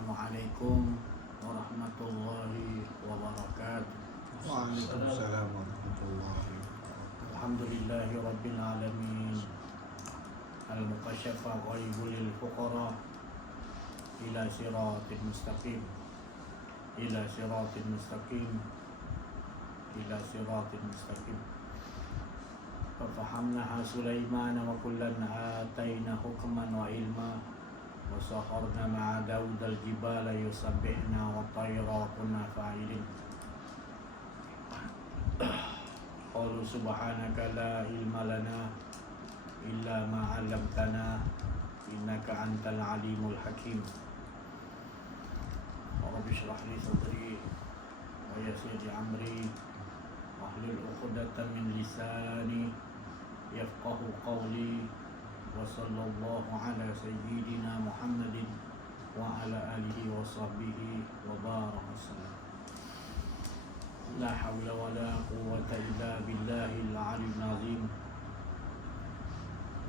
Assalamualaikum warahmatullahi wabarakatuh. Waalaikumsalam warahmatullahi wabarakatuh. Alhamdulillahi rabbil alamin. Al-mukasyafa ghaibul fuqara ila siratil mustaqim. Ila siratil mustaqim. Ila siratil mustaqim. Fafahamnaha Sulaiman wa kullan atayna hukman wa ilma. وسخرنا مع داود الجبال يسبحنا والطير وكنا فاعلين قالوا سبحانك لا علم لنا إلا ما علمتنا إنك أنت العليم الحكيم رب اشرح لي صدري ويسر لي أمري واحلل عقدة من لساني يفقه قولي وصلى الله على سيدنا محمد وعلى آله وصحبه وبارك وسلم. لا حول ولا قوة إلا بالله العلي العظيم.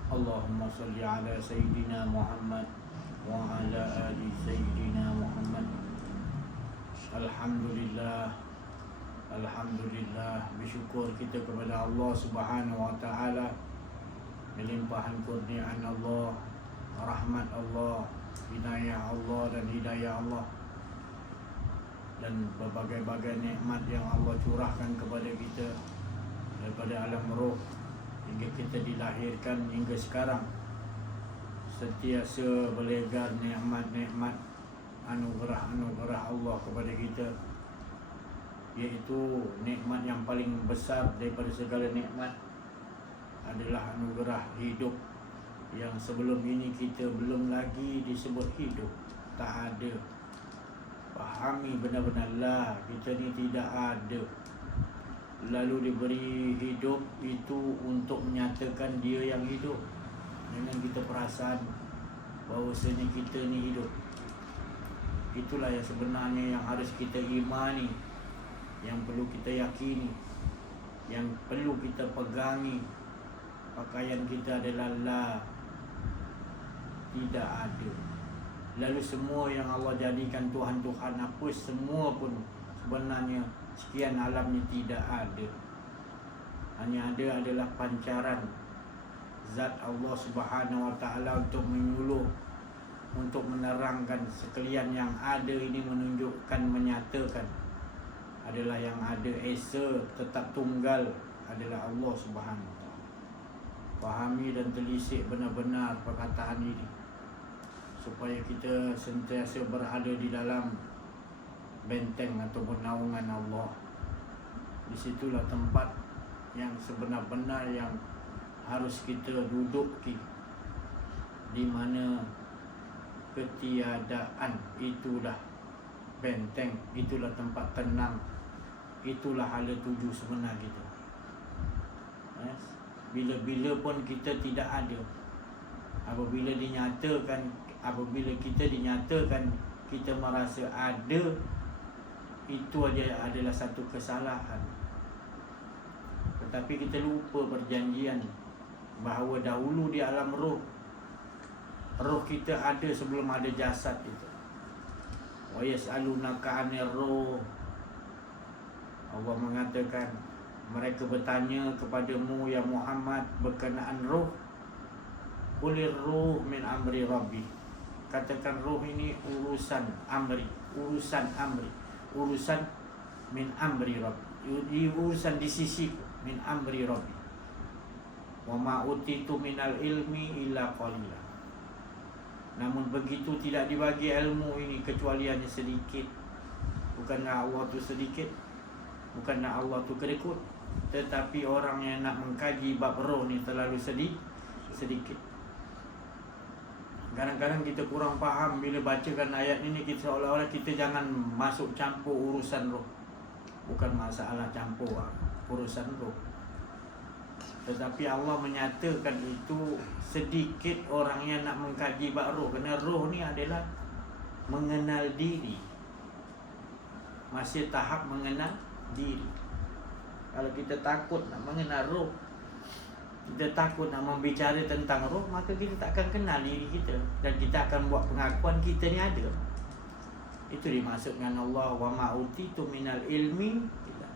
اللهم صل على سيدنا محمد وعلى آل سيدنا محمد. Alhamdulillah, Alhamdulillah, bersyukur kita kepada Allah Subhanahu wa Ta'ala, melimpahan kurniaan Allah, rahmat Allah, hidayah Allah dan hidayah Allah, dan berbagai-bagai nikmat yang Allah curahkan kepada kita daripada alam roh hingga kita dilahirkan hingga sekarang. Sentiasa berlegar nikmat-nikmat, anugerah-anugerah Allah kepada kita, iaitu nikmat yang paling besar daripada segala nikmat adalah anugerah hidup yang sebelum ini kita belum lagi disebut hidup. Tak ada. Fahami benar-benar lah, kita ni tidak ada. Lalu diberi hidup itu untuk menyatakan dia yang hidup. Jangan kita perasan bahawasanya kita ni hidup. Itulah yang sebenarnya yang harus kita imani, yang perlu kita yakini, yang perlu kita pegangi. Pakaian kita adalah la, tidak ada. Lalu semua yang Allah jadikan Tuhan-Tuhan apa semua pun sebenarnya sekian alamnya tidak ada. Hanya ada adalah pancaran zat Allah Subhanahu wa Ta'ala untuk menyuluh, untuk menerangkan sekalian yang ada ini, menunjukkan, menyatakan adalah yang ada esa tetap tunggal adalah Allah Subhanahu wa Ta'ala. Fahami dan telisik benar-benar perkataan ini supaya kita sentiasa berada di dalam benteng ataupun naungan Allah. Di situlah tempat yang sebenar-benar yang harus kita duduki, di mana ketiadaan itulah benteng, itulah tempat tenang, itulah hala tuju sebenar kita. Bila-bila pun kita tidak ada, apabila kita dinyatakan kita merasa ada, itu aja adalah satu kesalahan. Tetapi kita lupa perjanjian bahawa dahulu di alam roh kita ada sebelum ada jasad itu. Wa yas'alunaka 'anir ruh. Allah mengatakan, mereka bertanya kepadamu ya Muhammad berkenaan roh. Qulir ruh min amri rabbi. Katakan roh ini urusan amri, urusan min amri rabbi, urusan di sisiku, min amri rabbi. Wa ma utitu minal ilmi illa qalila. Namun begitu tidak dibagi ilmu ini kecuali hanya sedikit. Bukanlah Allah tu sedikit, bukanlah Allah tu kedekut, tetapi orang yang nak mengkaji bab roh ni terlalu sedikit. Kadang-kadang kita kurang faham bila bacakan ayat ini, kita seolah-olah kita jangan masuk campur urusan roh. Bukan masalah campur urusan roh, tetapi Allah menyatakan itu sedikit orang yang nak mengkaji bab roh. Kerana roh ni adalah mengenal diri, masih tahap mengenal diri. Kalau kita takut nak mengenal roh, kita takut nak membicara tentang roh, maka kita tak akan kenal diri kita, dan kita akan buat pengakuan kita ni ada. Itu dimaksudkan Allah wa ma utitu minal ilmi tidak.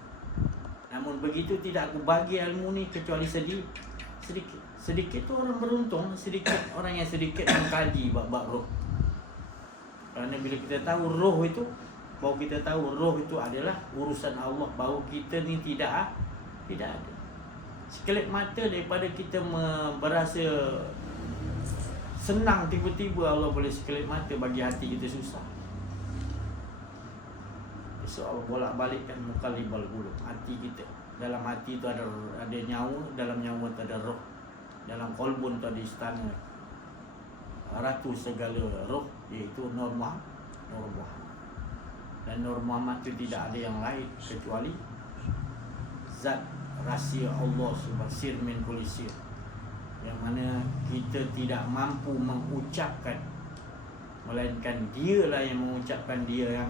Namun begitu tidak aku bagi ilmu ni kecuali sedikit. Sedikit tu orang beruntung, sedikit orang yang sedikit mengkaji bab roh. Kerana bila kita tahu roh itu, baru kita tahu roh itu adalah urusan Allah, baru kita ni tidak ada. Sekelip mata daripada kita berasa senang, tiba-tiba Allah boleh sekelip mata bagi hati kita susah. So Allah bolak-balikkan muqallibal qulub, hati kita. Dalam hati tu ada nyawa, dalam nyawa tu ada roh. Dalam kolbun tu ada istana ratu segala roh, iaitu Nur Muhammad. Dan Nur Muhammad tu tidak ada yang lain kecuali zat rahsia Allah subhanahu sir min kulli sir, yang mana kita tidak mampu mengucapkan, melainkan dialah yang mengucapkan. Dia yang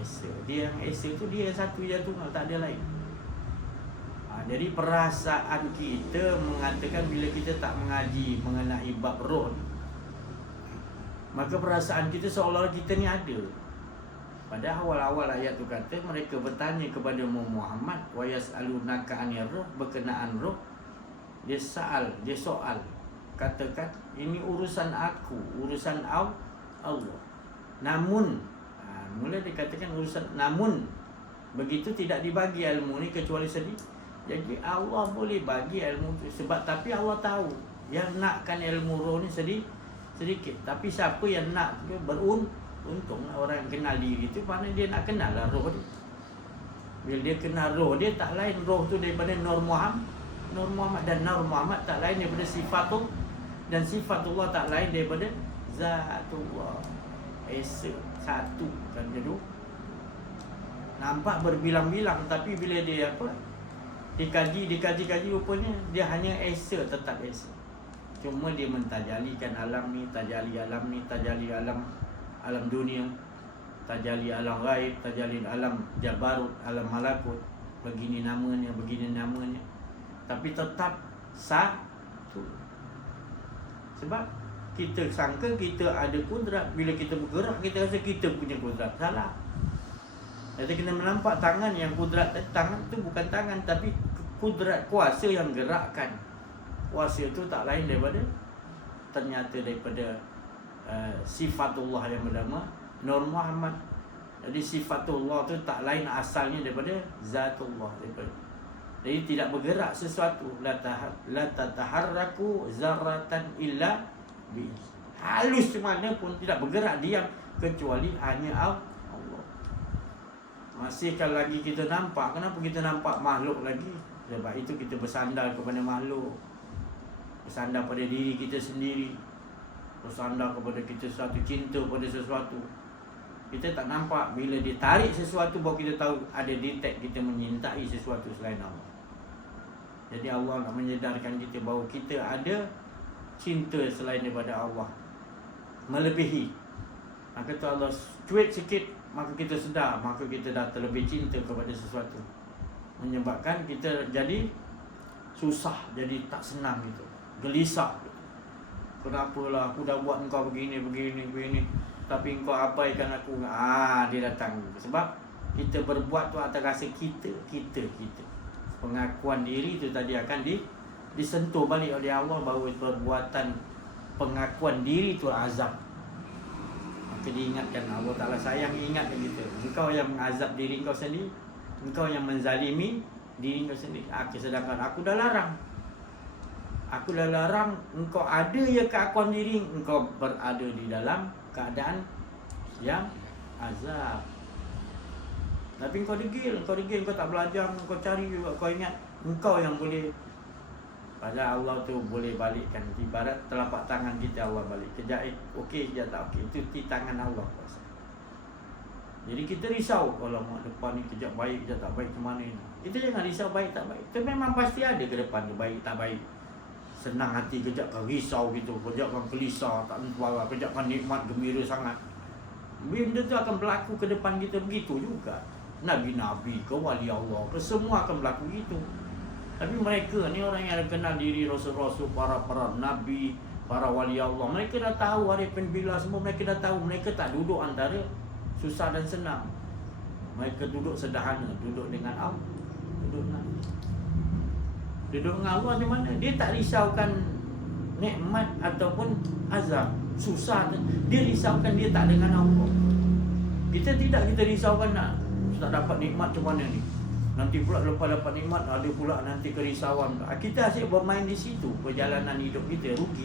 Esa. Dia yang Esa tu dia yang satu je tunggal, tak ada lain. Jadi perasaan kita mengatakan bila kita tak mengaji mengenai bab roh, maka perasaan kita seolah-olah kita ni ada. Pada awal-awal ayat tu kata mereka bertanya kepada Muhammad wa yas'alunaka 'anir roh, berkenaan roh. Dia soal. Katakan ini urusan aku, urusan Allah. Namun mula dikatakan urusan, namun begitu tidak dibagi ilmu ni kecuali sedikit. Jadi Allah boleh bagi ilmu tu sebab, tapi Allah tahu yang nakkan ilmu roh ni sedikit. Tapi siapa yang nak beruntung orang yang kenal diri tu, mana dia nak kenal lah roh dia. Bila dia kenal roh dia, tak lain roh tu daripada Nur Muhammad, dan Nur Muhammad tak lain daripada sifatullah, dan sifatullah tak lain daripada zatullah. Esa satu kan gitu. Nampak berbilang-bilang, tapi bila dia dikaji rupanya dia hanya Esa, tetap Esa. Cuma dia mentajalikan alam ni, tajali alam dunia, tajali alam ghaib, tajali alam jabarut, alam malakut. Begini namanya. Tapi tetap satu. Sebab kita sangka kita ada kudrat, bila kita bergerak kita rasa kita punya kudrat. Salah. Jadi kita menampak tangan yang kudrat, tangan tu bukan tangan, tapi kudrat kuasa yang gerakkan. Kuasa tu tak lain daripada sifatullah yang bernama Nur Muhammad. Jadi sifatullah tu tak lain asalnya daripada zatullah. Jadi tidak bergerak sesuatu. La tataharraku zarratan illa bi. Halus mana pun tidak bergerak diam kecuali hanya Allah. Masihkah lagi kita nampak? Kenapa kita nampak makhluk lagi? Sebab itu kita bersandar kepada makhluk, bersandar pada diri kita sendiri, bersandar kepada kita sesuatu, cinta pada sesuatu. Kita tak nampak. Bila dia tarik sesuatu, baru kita tahu ada detect kita menyintai sesuatu selain Allah. Jadi Allah nak menyedarkan kita bahawa kita ada cinta selain daripada Allah, melebihi. Maka tu Allah cuit sikit, maka kita sedar, maka kita dah terlebih cinta kepada sesuatu, menyebabkan kita jadi susah, jadi tak senang gitu, gelisah gitu. Kenapalah aku dah buat engkau begini, tapi engkau abaikan aku. Dia datang. Sebab kita berbuat tu atas rasa kita. Pengakuan diri tu tadi akan disentuh balik oleh Allah bahawa perbuatan pengakuan diri tu azab. Maka diingatkan Allah Ta'ala sayang ingatkan kita. Engkau yang mengazab diri engkau sendiri, engkau yang menzalimi diri engkau sendiri. Sedangkan aku dah larang engkau ada ya keakuan diri, engkau berada di dalam keadaan yang azab. Tapi engkau degil, engkau tak belajar, engkau cari juga, kau ingat engkau yang boleh. Padahal Allah tu boleh balikkan. Ibarat telapak tangan kita Allah balik. Kejap okey, kejap tak okey. Itu di tangan Allah kuasa. Jadi kita risau kalau depan ni kejap baik, kejap tak baik, ke mana ni. Kita jangan risau baik tak baik. Itu memang pasti ada ke depan ni baik tak baik. Senang hati kejap kan risau gitu, kejap kan gelisah, tak nentu, kejap kan nikmat gembira sangat. Benda tu akan berlaku ke depan kita begitu juga. Nabi-nabi ke wali Allah ke semua akan berlaku gitu. Tapi mereka ni orang yang kenal diri rasul-rasul, para nabi, para wali Allah, mereka dah tahu hari penbila semua, mereka dah tahu. Mereka tak duduk antara susah dan senang. Mereka duduk sederhana, duduk dengan Allah, duduk dengan Allah di mana dia tak risaukan nikmat ataupun azab, susah dia risaukan dia tak dengan Allah. Kita tidak, kita risaukan nak tak dapat nikmat macam mana ni, nanti pula lepas dapat nikmat ada pula nanti kerisauan. Kita asyik bermain di situ. Perjalanan hidup kita rugi.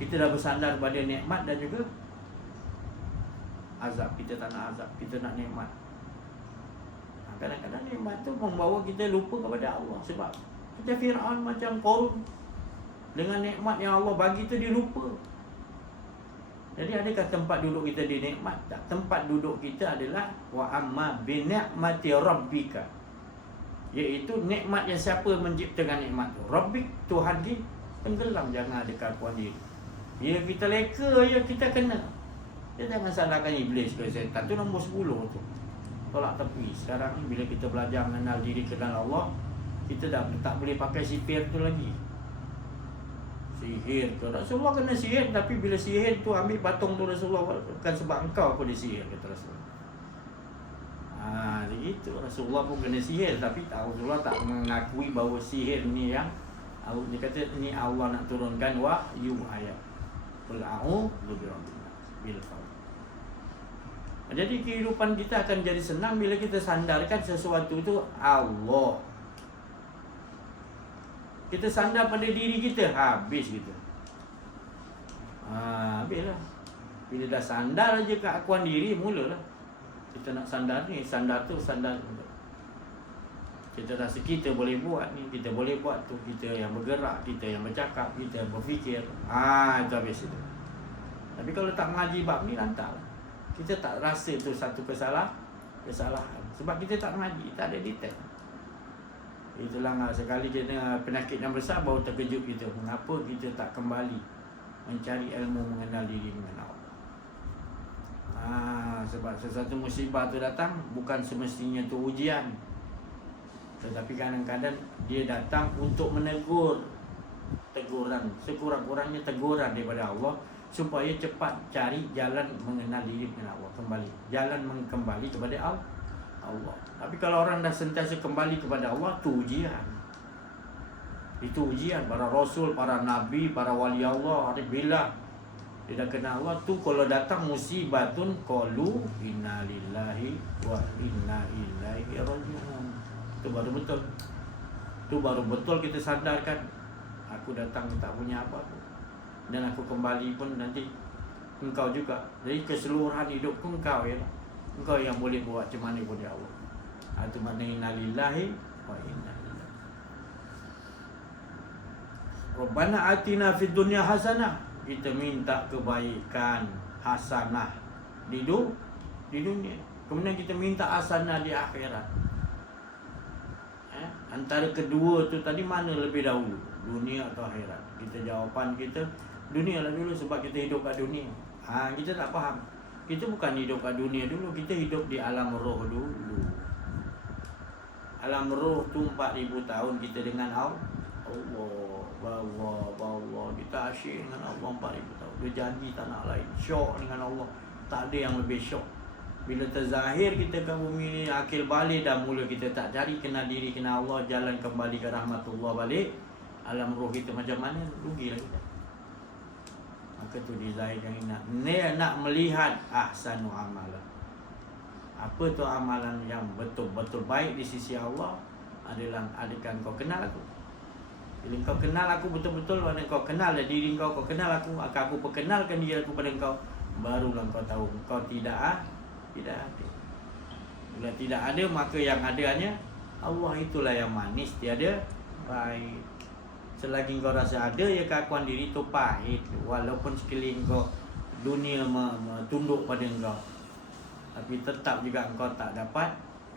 Kita dah bersandar pada nikmat dan juga azab. Kita tak nak azab, kita nak nikmat. Kadang-kadang nikmat tu membawa kita lupa kepada Allah. Sebab kita Fir'aun macam Qarun, dengan nikmat yang Allah bagi tu dia lupa. Jadi adakah tempat duduk kita di nikmat? Tak. Tempat duduk kita adalah wa amma bi ni'mati rabbika, iaitu nikmat yang siapa menciptakan nikmat tu? Rabbik, Tuhan kita. Tenggelam, jangan ada kakuan diri. Ya kita leka je kita kena. Dia jangan salahkan iblis ke setan. Tu nombor 10 tu. Tolak tepi. Sekarang ni bila kita belajar mengenal diri, kenal Allah, kita dah tak boleh pakai sihir tu lagi. Sihir tu Rasulullah kena sihir, tapi bila sihir tu ambil patung tu Rasulullah, bukan sebab engkau aku disihir, kata Rasulullah. Begitu. Rasulullah pun kena sihir, tapi Rasulullah tak mengakui bahawa sihir ni yang dia kata ni Allah nak turunkan wahyu ayat. Qul a'udzu birabbil falaq. Jadi kehidupan kita akan jadi senang bila kita sandarkan sesuatu itu Allah. Kita sandar pada diri kita, habis kita. Habislah. Bila dah sandar aja keakuan diri, mulalah kita nak sandar ni, sandar tu, sandar tu. Kita rasa kita boleh buat ni, kita boleh buat tu, kita yang bergerak, kita yang bercakap, kita yang berfikir. Itu habis itu. Tapi kalau tak mengaji bab ni, lantar. Kita tak rasa tu satu kesalahan. Sebab kita tak mengaji, tak ada detail. Itulah sekali kita penyakit yang besar, baru terkejut kita. Mengapa kita tak kembali mencari ilmu mengenal diri, mengenal Allah. Sebab sesuatu musibah tu datang, bukan semestinya tu ujian. Tetapi kadang-kadang dia datang untuk menegur. Teguran, sekurang-kurangnya teguran daripada Allah, supaya cepat cari jalan mengenal diri dengan Allah kembali. Jalan kembali kepada Allah. Tapi kalau orang dah sentiasa kembali kepada Allah, itu ujian. Itu ujian. Para Rasul, para Nabi, para wali Allah, bila dia dah kenal Allah tu, kalau datang musibatun qalu inna lillahi wa inna ilaihi raji'un. Itu baru betul. Itu baru betul kita sadarkan, aku datang tak punya apa-apa, dan aku kembali pun nanti engkau juga. Jadi keseluruhan hidupku engkau ya. Engkau yang boleh buat macam mana pun ya Allah. Itu maknanya inna lillahi wa inna ilaihi. Rabbana atina fid dunya hasanah. Kita minta kebaikan hasanah di dunia. Kemudian kita minta hasanah di akhirat. Antara kedua tu tadi mana lebih dahulu? Dunia atau akhirat? Jawapan kita dunia lah dulu, sebab kita hidup kat dunia. Kita tak faham. Kita bukan hidup kat dunia dulu, kita hidup di alam roh dulu. Alam roh tu 4,000 tahun kita dengan Allah. Kita asyik dengan Allah 4,000 tahun. Dia janji tak nak lain. Syok dengan Allah. Tak ada yang lebih syok. Bila terzahir kita ke bumi ni, akil balik dah mula kita tak cari kenal diri, kenal Allah, jalan kembali ke rahmatullah balik. Alam roh kita macam mana? Rugilah kita. Maka tu dizahirkan nak melihat ahsanu amalan. Apa tu amalan yang betul-betul baik di sisi Allah? Adalah adakah kau kenal aku? Bila kau kenal aku betul-betul, mana kau kenal diri kau kenal aku, akan aku perkenalkan diri aku pada kau, barulah kau tahu kau tidak ada. Bila tidak ada, maka yang adanya Allah, itulah yang manis, tiada baik. Selagi kau rasa ada, ya keakuan diri itu pahit. Walaupun sekeliling kau dunia tunduk pada engkau, tapi tetap juga engkau tak dapat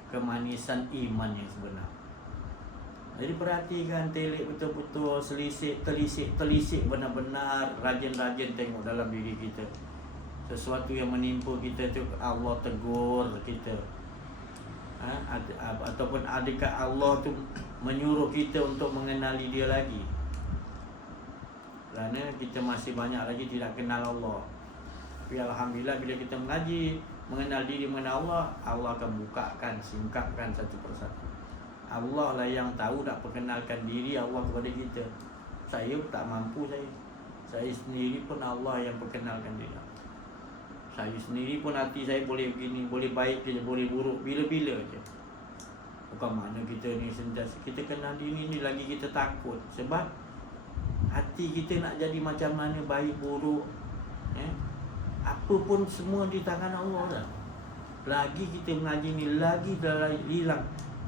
kemanisan iman yang sebenar. Jadi perhatikan, telik betul-betul, telisik benar-benar, rajin-rajin tengok dalam diri kita. Sesuatu yang menimpa kita tu Allah tegur kita, ataupun adakah Allah tu menyuruh kita untuk mengenali dia lagi? Kerana kita masih banyak lagi tidak kenal Allah. Tapi alhamdulillah bila kita mengaji, mengenal diri, mengenal Allah, Allah akan bukakan, singkapkan satu persatu. Allah lah yang tahu nak perkenalkan diri Allah kepada kita. Saya tak mampu saya sendiri pun Allah yang perkenalkan diri. Saya sendiri pun hati saya boleh begini, boleh baik je, boleh buruk, bila-bila je. Bukan makna kita ni sentiasa kita kenal diri ni lagi kita takut. Sebab hati kita nak jadi macam mana, baik buruk, apa pun semua di tangan Allah dah. Lagi kita mengaji ni, lagi dah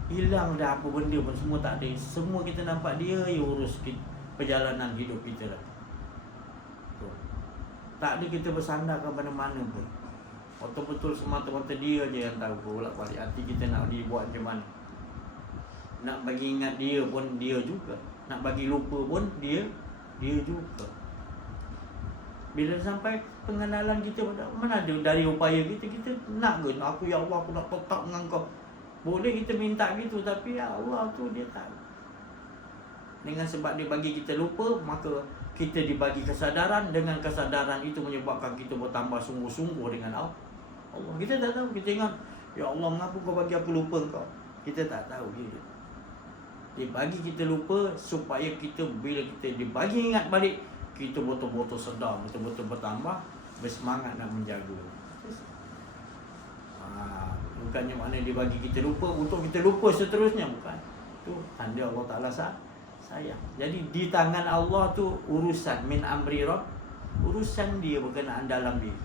hilang dah apa benda pun, semua tak ada. Semua kita nampak dia yang urus perjalanan hidup kita dah. Tak ada kita bersandar ke mana-mana pun. Betul-betul semata-mata dia je yang tahu pula balik hati kita nak dibuat macam mana. Nak bagi ingat dia pun dia juga. Nak bagi lupa pun dia juga. Bila sampai pengenalan kita, mana ada dari upaya kita nak ke, aku ya Allah aku nak tetap dengan kau. Boleh kita minta gitu, tapi ya Allah tu dia tahu. Dengan sebab dia bagi kita lupa, maka kita dibagi kesadaran. Dengan kesadaran itu menyebabkan kita bertambah sungguh-sungguh dengan Allah. Kita tak tahu, kita ingat, ya Allah mengapa kau bagi aku lupa kau. Kita tak tahu gitu. Dia bagi kita lupa supaya kita bila kita dibagi ingat balik, kita betul-betul sedar, betul-betul bertambah bersemangat nak menjaga. Bukannya makna dia bagi kita lupa untuk kita lupa seterusnya, bukan. Itu tanda Allah Ta'ala sayang. Jadi di tangan Allah tu urusan min amri Rabb, urusan dia berkenaan dalam diri.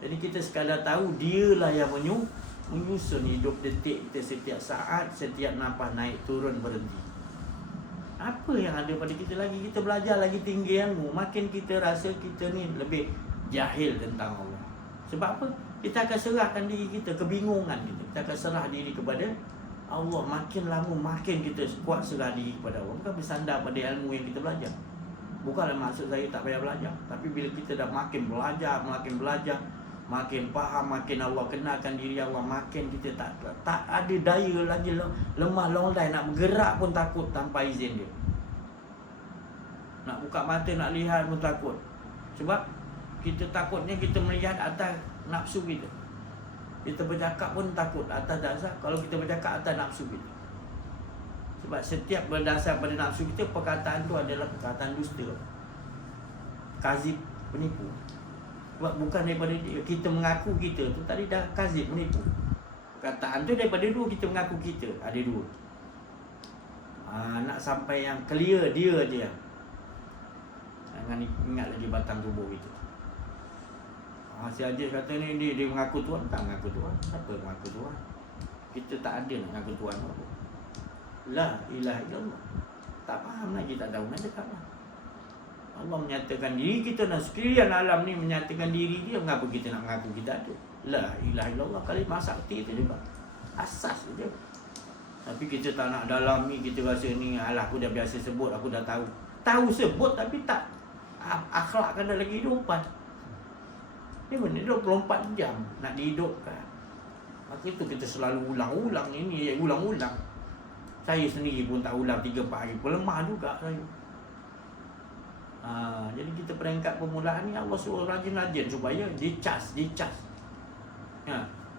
Jadi kita sekadar tahu dialah yang menyusun hidup detik kita, setiap saat, setiap nafas naik turun berhenti. Apa yang ada pada kita lagi? Kita belajar lagi tinggi ilmu, makin kita rasa kita ni lebih jahil tentang Allah. Sebab apa? Kita akan serahkan diri kita, kebingungan kita akan serah diri kepada Allah. Makin lama makin kita kuat serah diri kepada Allah. Bukan bersandar pada ilmu yang kita belajar. Bukanlah maksud saya tak payah belajar, tapi bila kita dah makin belajar, makin faham, makin Allah kenalkan diri Allah, makin kita tak ada daya lagi, lemah londai, nak bergerak pun takut tanpa izin dia. Nak buka mata, nak lihat pun takut. Sebab kita takutnya kita melihat atas nafsu kita. Kita bercakap pun takut atas dasar kalau kita bercakap atas nafsu kita. Sebab setiap berdasar pada nafsu kita, perkataan tu adalah perkataan dusta, kazib, penipu. Sebab bukan daripada dia, kita mengaku kita tu tadi dah kazib, menipu. Perkataan tu daripada dua, kita mengaku kita, ada dua. Nak sampai yang clear dia je. Jangan ingat lagi batang tubuh itu. Si Aziz kata ni dia mengaku Tuhan. Tak mengaku Tuhan. Siapa mengaku Tuhan? Kita tak ada nak mengaku Tuhan apa. La ilaha illallah. Tak faham lagi, tak tahu nak cakap lah. Allah menyatakan diri kita dan sekalian alam ni menyatakan diri dia. Mengapa kita nak mengaku kita ada? La ilaha illallah, kalimah sakti itu juga. Asas je. Tapi kita tak nak dalami, kita rasa ni alah aku dah biasa sebut, aku dah tahu. Tahu sebut tapi tak akhlakkan dalam kehidupan. Dia benda 24 jam nak dihidupkan. Maka itu kita selalu ulang-ulang ini, ulang-ulang. Saya sendiri pun tak ulang 3-4 hari pun lemah juga saya. Jadi kita peringkat permulaan ni Allah suruh rajin-rajin supaya dicas.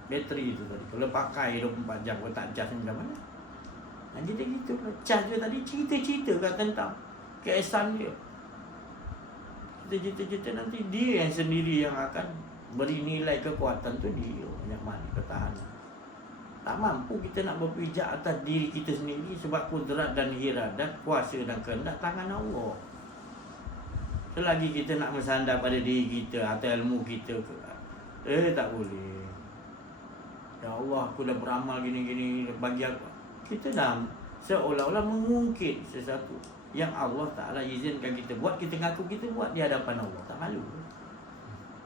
Bateri itu tadi. Kalau pakai 24 jam kalau tak cas macam mana? Jadi gitu lah. Cas dia tadi cerita-cerita kan tentang keesan dia. Cerita-cerita nanti dia yang sendiri yang akan beri nilai kekuatan tu dia yang mana ketahanan. Tak mampu kita nak berpijak atas diri kita sendiri sebab kudrat dan iradat, kuasa dan kehendak tangan Allah. Selagi kita nak bersandar pada diri kita atau ilmu kita ke, tak boleh. Ya Allah, aku dah beramal gini-gini bagi aku. Kita dah seolah-olah mengungkit sesuatu yang Allah Ta'ala izinkan kita buat, kita ngaku kita buat di hadapan Allah. Tak malu.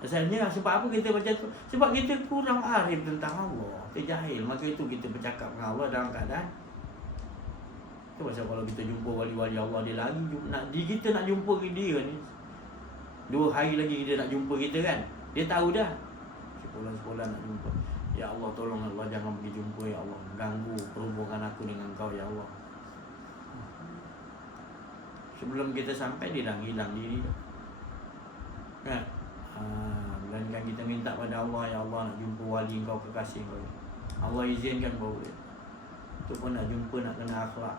Asalnya sebab apa kita macam tu? Sebab kita kurang arif tentang Allah, kita jahil. Maka itu kita bercakap dengan Allah dalam keadaan itu. Pasal kalau kita jumpa wali-wali Allah, dia lagi kita nak jumpa dia ni 2 hari lagi kita nak jumpa kita kan. Dia tahu dah sekolah-sekolah nak jumpa. Ya Allah, tolong Allah, jangan pergi jumpa ya Allah, ganggu perhubungan aku dengan kau ya Allah. Sebelum kita sampai dia dah hilang diri kan. Melainkan kita minta pada Allah, ya Allah nak jumpa wali kau, kekasih kau. Allah izinkan boleh. Tu pun nak jumpa, nak kena akhlak.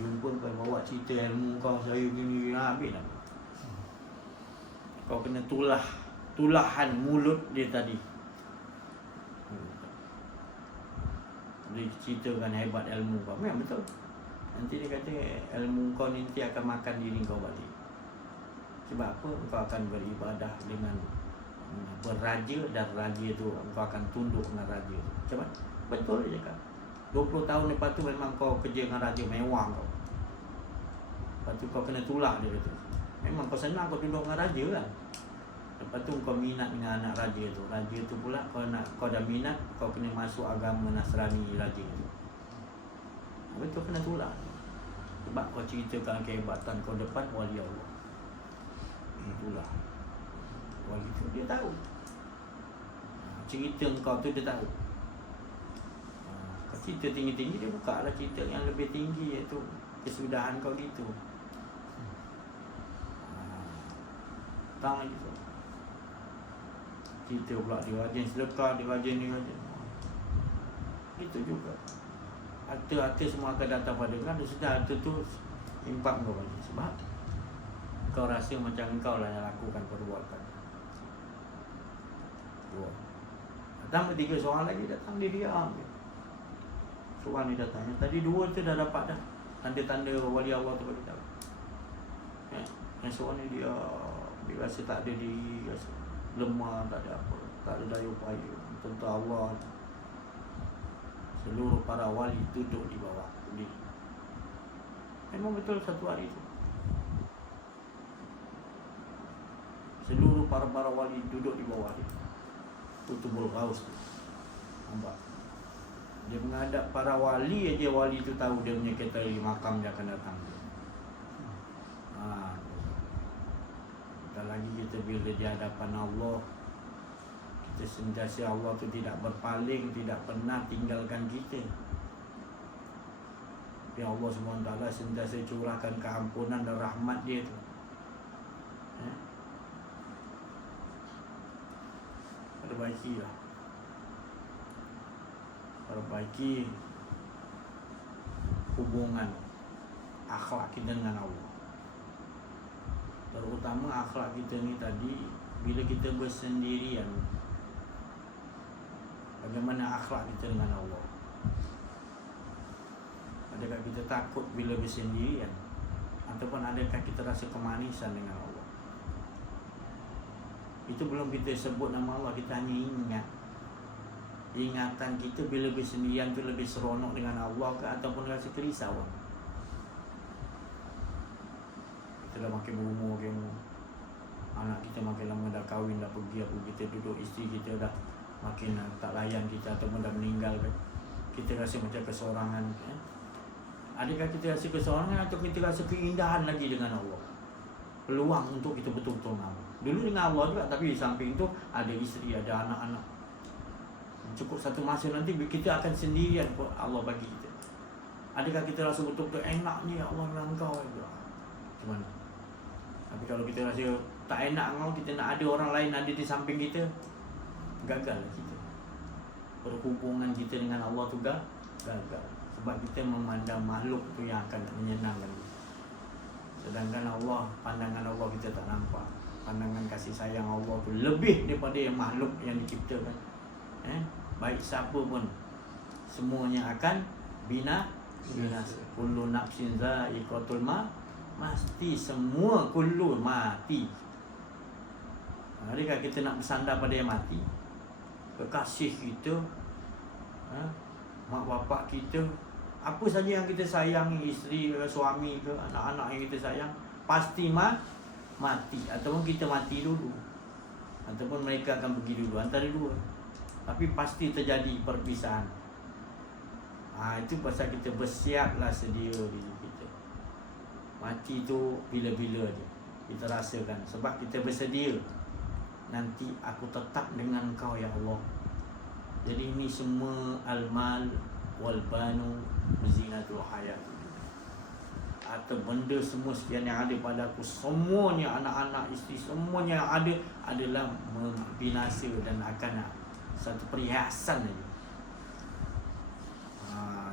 Jumpa kau bawa cerita ilmu kau, saya gini, habis lah. Kau kena tulahan mulut dia tadi. Dia ceritakan hebat ilmu kau. Memang betul. Nanti dia kata ilmu kau nanti akan makan diri kau balik. Sebab apa? Kau akan beribadah dengan beraja, dan raja tu kau akan tunduk dengan raja tu. Macam mana? Betul dia cakap. 20 tahun lepas tu memang kau kerja dengan raja mewah kau. Lepas tu kau kena tulak dia kata. Memang kau senang kau tunduk dengan raja kan. Lepas tu kau minat dengan anak raja tu. Raja tu pula kau dah minat, kau kena masuk agama Nasrani raja tu. Betul kena tulak. Sebab kau ceritakan kehebatan kau depan wali Allah. Itulah. Wali tu dia tahu. Cerita kau tu dia tahu. Kau cerita tinggi-tinggi, dia buka lah cerita yang lebih tinggi, iaitu kesudahan kau gitu. Tak lagi tu. Cerita pula dia rajin sedekah, dia rajin. Itu juga. Harta-harta semua akan datang pada kau. Dia sudah harta tu impak kau bagi. Sebab kau rasa macam kau lah yang lakukan perbuatan. Dua. Datang ketiga, seorang lagi datang, dia diam. Seorang ni datang. Yang tadi dua tu dah dapat dah. Tanda-tanda wali Allah tu bagi tahu. Yang seorang ni dia rasa tak ada diri, rasa lemah, tak ada apa, tak ada daya upaya. Tentang Allah, seluruh para wali duduk di bawah dia. Memang betul satu hari tu seluruh para wali duduk di bawah dia. Kutubul Ghaus tu. Nampak? Dia menghadap para wali aja, wali tu tahu dia punya kategori makam dia akan datang. Tak lagi kita bila di hadapan Allah, kita sentiasa Allah tu tidak berpaling, tidak pernah tinggalkan kita. Ya Allah SWT sentiasa curahkan keampunan dan rahmat dia tu. Perbaikilah. Perbaiki hubungan akhlak kita dengan Allah. Terutama akhlak kita ni tadi, bila kita bersendirian, bagaimana akhlak kita dengan Allah? Adakah kita takut bila bersendirian? Ataupun adakah kita rasa kemanisan dengan Allah? Itu belum kita sebut nama Allah, kita hanya ingat. Ingatan kita bila bersendirian tu lebih seronok dengan Allah ke ataupun rasa kerisauan? Kita dah makin berumur, anak kita makin lama dah kahwin, dah pergi apa, kita duduk, isteri kita dah makin tak layan kita ataupun dah meninggal kan. Kita rasa macam kesorangan. Adakah kita rasa kesorangan atau kita rasa keindahan lagi dengan Allah? Peluang untuk kita betul-betul ngamu. Dulu dengan Allah juga, tapi di samping itu ada isteri, ada anak-anak. Cukup satu masa nanti kita akan sendirian pun Allah bagi kita. Adakah kita rasa betul-betul enaknya ya Allah dengan engkau? Macam mana? Tapi kalau kita rasa tak enak dengan kita nak ada orang lain ada di samping kita, gagal lah kita. Perhubungan kita dengan Allah tu gagal. Sebab kita memandang makhluk tu yang akan menyenangkan kita. Sedangkan Allah, pandangan Allah kita tak nampak. Pandangan kasih sayang Allah tu lebih daripada yang makhluk yang diciptakan. Baik siapa pun, semuanya akan binasa. Kullu nafsin za'iqatul maut. Mesti semua kullu mati. Adakah kita nak bersandar pada yang mati? Kekasih kita, mak bapak kita, apa saja yang kita sayangi, isteri ke, suami ke, anak-anak yang kita sayang, pasti mati. Ataupun kita mati dulu, ataupun mereka akan pergi dulu, antara dua. Tapi pasti terjadi perpisahan. Itu pasal kita bersiaplah sedia diri kita. Mati tu bila-bila je kita rasakan. Sebab kita bersedia, nanti aku tetap dengan kau ya Allah. Jadi ini semua al-mal wal banu zinatul hayat. harta benda semua sekian yang ada pada aku, semuanya anak-anak, isteri, semuanya yang ada adalah binasa dan akan satu perhiasan saja.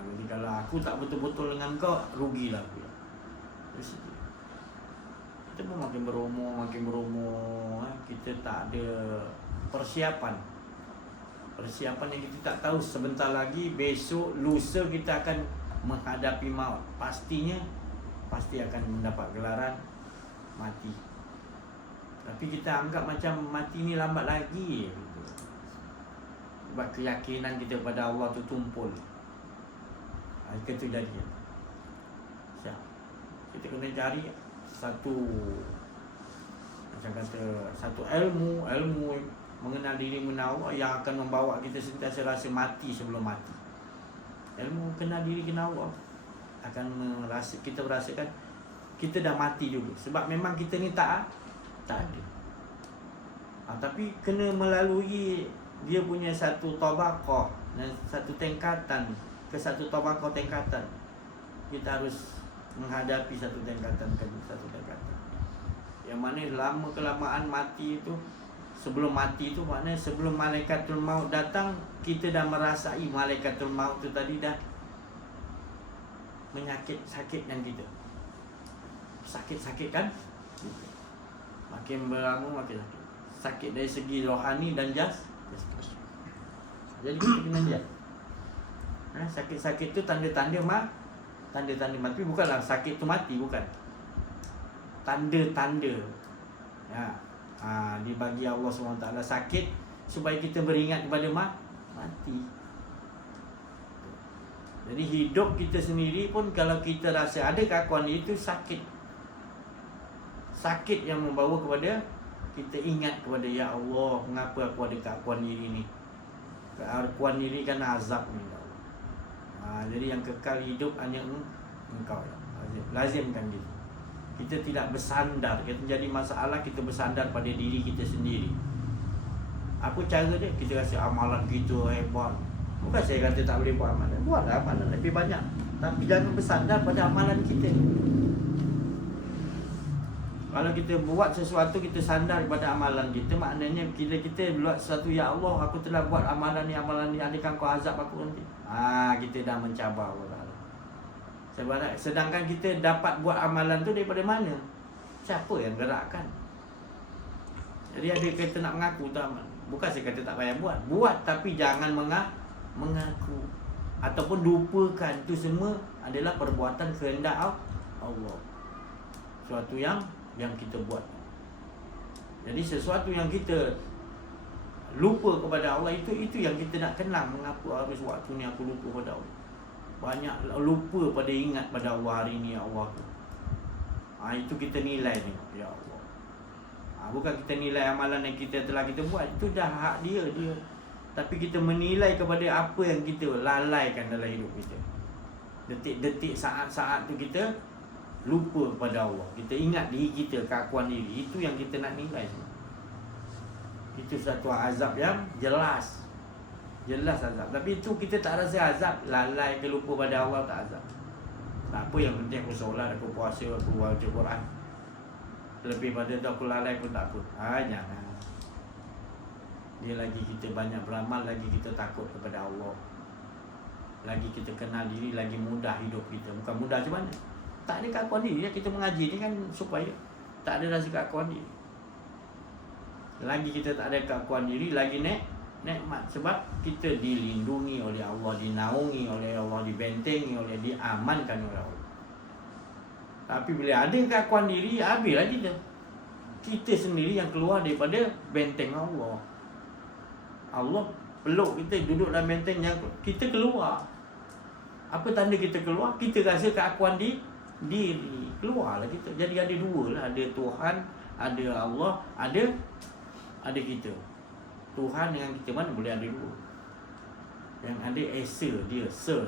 Jadi kalau aku tak betul-betul dengan kau, rugilah aku. Kita pun makin berumur, kita tak ada persiapan yang kita tak tahu sebentar lagi, besok, lusa kita akan menghadapi maut. Pasti akan mendapat gelaran mati. Tapi kita anggap macam mati ni lambat lagi gitu. Sebab keyakinan kita pada Allah tu tumpul. Itu jadi. Kita kena cari satu, macam kata, satu ilmu mengenal diri, mengenal Allah yang akan membawa kita sentiasa rasa mati sebelum mati. Ilmu kenal diri, kenal Allah akan kita merasakan kita dah mati dulu. Sebab memang kita ni tak ada. Tapi kena melalui dia punya satu tabaqah dan satu tingkatan ke satu tabaqah tingkatan. Kita harus menghadapi satu tingkatan ke satu tingkatan. Yang mana lama kelamaan mati itu, sebelum mati itu maknanya sebelum malaikatul maut datang, kita dah merasai malaikatul maut itu tadi dah sakitkan kita. Sakit kan? Makin berlama makin sakit. Sakit dari segi rohani dan jasad. Jadi kita kena lihat. Sakit tu tanda-tanda mati, bukanlah sakit tu mati, bukan. Tanda-tanda. Dibagi Allah SWT sakit supaya kita beringat kepada mati. Jadi hidup kita sendiri pun kalau kita rasa ada keakuan diri itu sakit. Sakit yang membawa kepada kita ingat kepada, ya Allah, mengapa aku ada keakuan diri ni? Keakuan diri kan azab ni, ya Allah. Jadi yang kekal hidup hanya Engkau, ya. Lazimkan gitu. Kita tidak bersandar. Kita jadi masalah, kita bersandar pada diri kita sendiri. Apa cara dia? Kita rasa amalan kita hebat. Bukan saya kata tak boleh buat amalan. Buatlah amalan lebih banyak. Tapi jangan bersandar pada amalan kita. Kalau kita buat sesuatu, kita sandar pada amalan kita, maknanya bila kita buat sesuatu, ya Allah, aku telah buat amalan ni, adakah kau azab aku nanti? Kita dah mencabar Allah. Sedangkan kita dapat buat amalan tu daripada mana? Siapa yang gerakkan? Jadi ada kata nak mengaku tak amal. Bukan saya kata tak payah buat. Buat tapi jangan mengaku. Ataupun lupakan. Itu semua adalah perbuatan kehendak Allah. Sesuatu yang kita buat. Jadi sesuatu yang kita lupa kepada Allah, itu yang kita nak kenang. Mengapa harus waktu ni aku lupa pada Allah? Banyak lupa pada ingat pada Allah hari ni, ya Allah. Itu kita nilai ni, ya Allah. Bukan kita nilai amalan yang kita telah kita buat. Itu dah hak dia. Tapi kita menilai kepada apa yang kita lalaikan dalam hidup kita. Detik-detik, saat-saat tu kita lupa kepada Allah. Kita ingat diri kita, keakuan diri. Itu yang kita nak nilai. Itu satu azab yang jelas azab. Tapi itu kita tak rasa azab. Lalai ke lupa pada Allah, tak azab. Tak apa, yang penting aku solat, aku puasa, aku baca Quran. Lebih pada tu aku lalai pun tak apa. Jangan. Dia lagi kita banyak beramal, lagi kita takut kepada Allah. Lagi kita kenal diri, lagi mudah hidup kita. Bukan mudah macam mana? Tak ada keakuan diri. Kita mengaji ni kan supaya tak ada rasa keakuan diri. Lagi kita tak ada keakuan diri, lagi nikmat. Sebab kita dilindungi oleh Allah, dinaungi oleh Allah, dibentengi oleh, diamankan oleh Allah. Tapi bila ada keakuan diri, habislah kita. Kita sendiri yang keluar daripada benteng Allah. Allah peluk kita, duduk dalam benteng yang kita keluar. Apa tanda kita keluar? Kita rasa keakuan diri. Keluarlah kita. Jadi ada dua lah. Ada Tuhan, ada Allah, ada kita. Tuhan dengan kita mana boleh ada dua. Yang ada esa dia, satu.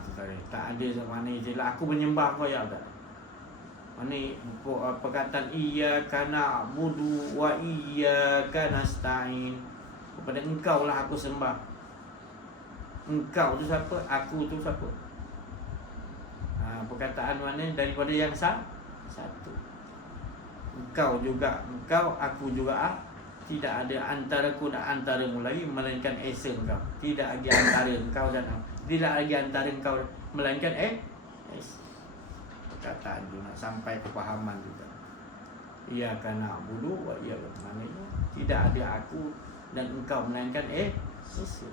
Tu tadi. Tak ada mana je lah aku menyembah kau, ya tak. Mana perkataan iyyaka na'budu wa iyyaka nasta'in. Kepada engkau lah aku sembah. Engkau tu siapa? Aku tu siapa? Perkataan mana daripada yang satu. Engkau juga engkau, aku juga tidak ada antaraku dan antaramu lagi melainkan esa engkau. Tidak lagi antara engkau dan aku. Tidak lagi antara engkau melainkan esa. Perkataan tu nak sampai kepahaman juga. Iyyaka na'budu wa iyyaka nasta'in. Tidak ada aku dan engkau melainkan esa.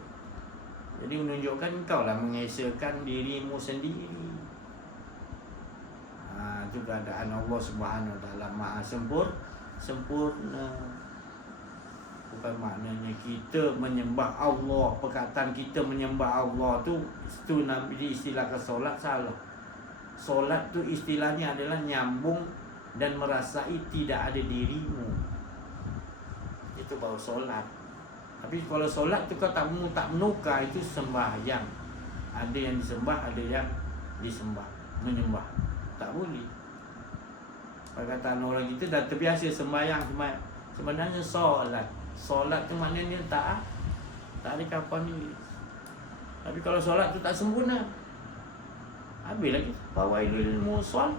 Jadi menunjukkan engkau lah mengesakan dirimu sendiri. Itu keadaan Allah Subhanahu Wa Taala Maha sempurna. Bukan maknanya kita menyembah Allah, perkataan kita menyembah Allah tu diistilahkan solat, salah. Solat tu istilahnya adalah nyambung dan merasai tidak ada dirimu. Itu baru solat. Tapi kalau solat tu kau tak menukar, itu sembahyang. Ada yang disembah, ada yang disembah, menyembah. Tak boleh. Perkataan orang kita dah terbiasa sembahyang. Sebenarnya solat. Solat tu maknanya tak ada kapan ni. Tapi kalau solat tu tak sempurna, habis lagi. Fawailul musall.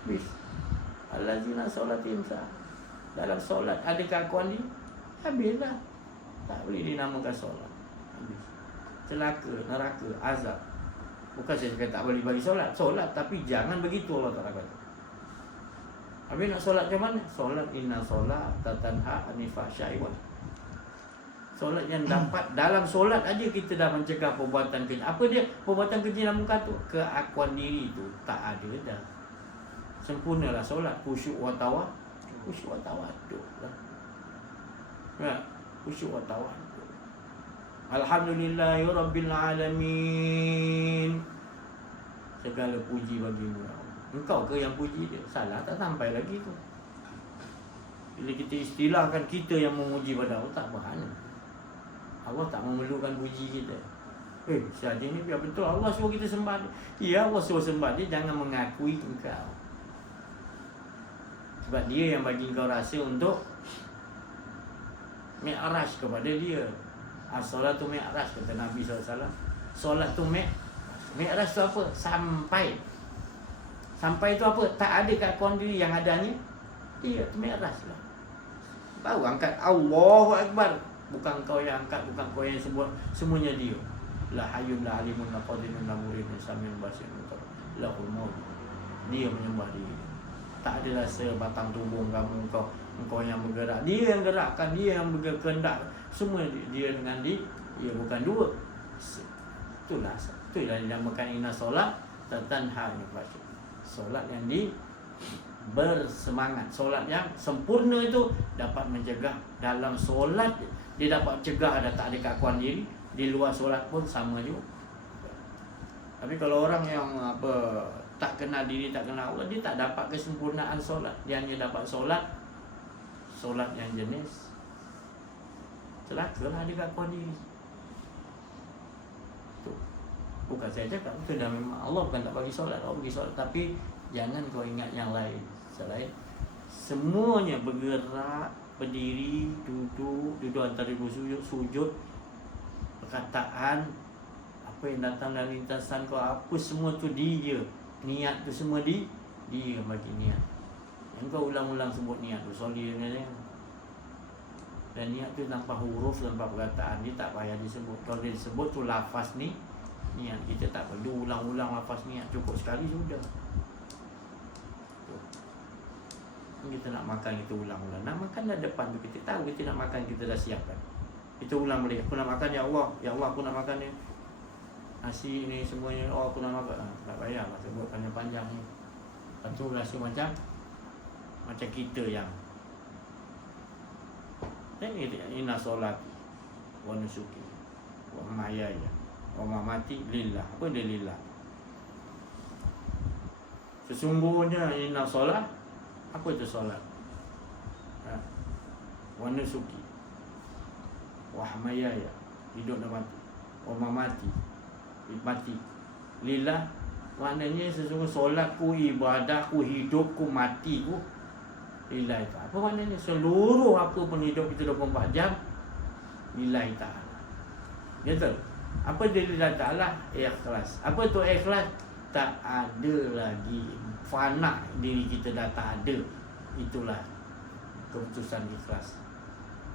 Habis. Allazina sholatin sah. Dalam solat ada keakuan ni, habislah. Tak boleh dinamakan solat. Habis. Celaka, neraka, azab. Bukan saya cakap tak boleh bagi solat. Solat tapi jangan begitu Allah Ta'ala kata. Habis nak solat macam mana? Solat inna solat tatanha anil fahsya'i wal. Solat yang dapat dalam solat aja kita dah mencegah perbuatan keji. Apa dia? Perbuatan keji dalam muka tu? Keakuan diri tu tak ada dah. Sempurnalah solat. Khusyuk wa tawaduk. Khusyuk wa tawaduk lah. Ya, khusyuk wa tawaduk. Alhamdulillahi Rabbil Alamin. Segala puji bagimu. Engkau ke yang puji dia? Salah tak sampai lagi tu. Bila kita istilahkan kita yang memuji pada Allah, tak berhana. Allah tak memerlukan puji kita. Saja ni biar betul Allah suruh kita sembah dia. Ya, Allah suruh sembah dia, jangan mengakui engkau. Sebab dia yang bagi engkau rasa untuk mi'raj kepada dia. As-salatu mi'raj, kata Nabi SAW. Solat tu mi'raj tu apa? Sampai. Sampai tu apa? Tak ada keakuan diri, yang adanya dia tu mi'raj lah. Baru angkat Allahu Akbar. Bukan kau yang angkat, bukan kau yang sebut, semuanya dia. La hayyun la alimun la qadirun la muridun samil basirun lahul maut. Dia menyembah diri. Tak ada rasa batang tubuh kamu, engkau yang bergerak. Dia yang gerakkan, dia yang berkehendak. Semua dia dengan dia. Ia bukan dua. Itulah dinamakan inna solat tatanha anil fahsya'i. Solat yang bersemangat. Solat yang sempurna itu dapat mencegah. Dalam solat dia dapat cegah, ada tak ada keakuan diri. Di luar solat pun sama juga. Tapi kalau orang yang tak kenal diri, tak kenal Allah, dia tak dapat kesempurnaan solat. Dia hanya dapat solat yang jenis celakalah, ada keakuan diri. Tu. Bukan saya cakap itu dah memang Allah bukan tak bagi solat, Allah bagi solat, tapi jangan kau ingat yang lain. Selain semuanya bergerak, berdiri, duduk antara dua sujud, perkataan, apa yang datang dari lintasan kau, apa semua tu dia. Niat tu semua dia bagi niat. Yang kau ulang-ulang sebut niat tu, solid dia. Dan niat tu tanpa huruf, tanpa perkataan, dia tak payah disebut. Kalau dia disebut tu lafaz ni, niat. Kita tak perlu ulang-ulang lafaz niat, cukup sekali sudah. Kita nak makan, kita ulang-ulang. Nak makan dah depan tu, kita tahu kita nak makan, kita dah siapkan. Kita ulang balik, aku nak makan ya Allah aku nak makan ni. Nasi ni semuanya, aku nak makan. Tak payah lah sebut panjang-panjang ni. Lepas tu rasa macam kita yang ini inna solati wa nusuki wa mahyaya wa mamati lillah. Apa dia lillah? Sesungguhnya inna solat. Apa itu solat? Wa nusuki wa mahyaya, hidup dan mati, wa mamati, mati lillah. Maknanya sesungguhnya solatku, ibadahku, hidupku, matiku lillahi ta'ala. Apa maknanya? Seluruh apa pun hidup kita 24 jam lillahi ta'ala. Gitu. Apa dia Allah Ta'ala? Ikhlas. Apa tu ikhlas? Tak ada lagi, fana diri kita dah tak ada. Itulah keputusan ikhlas.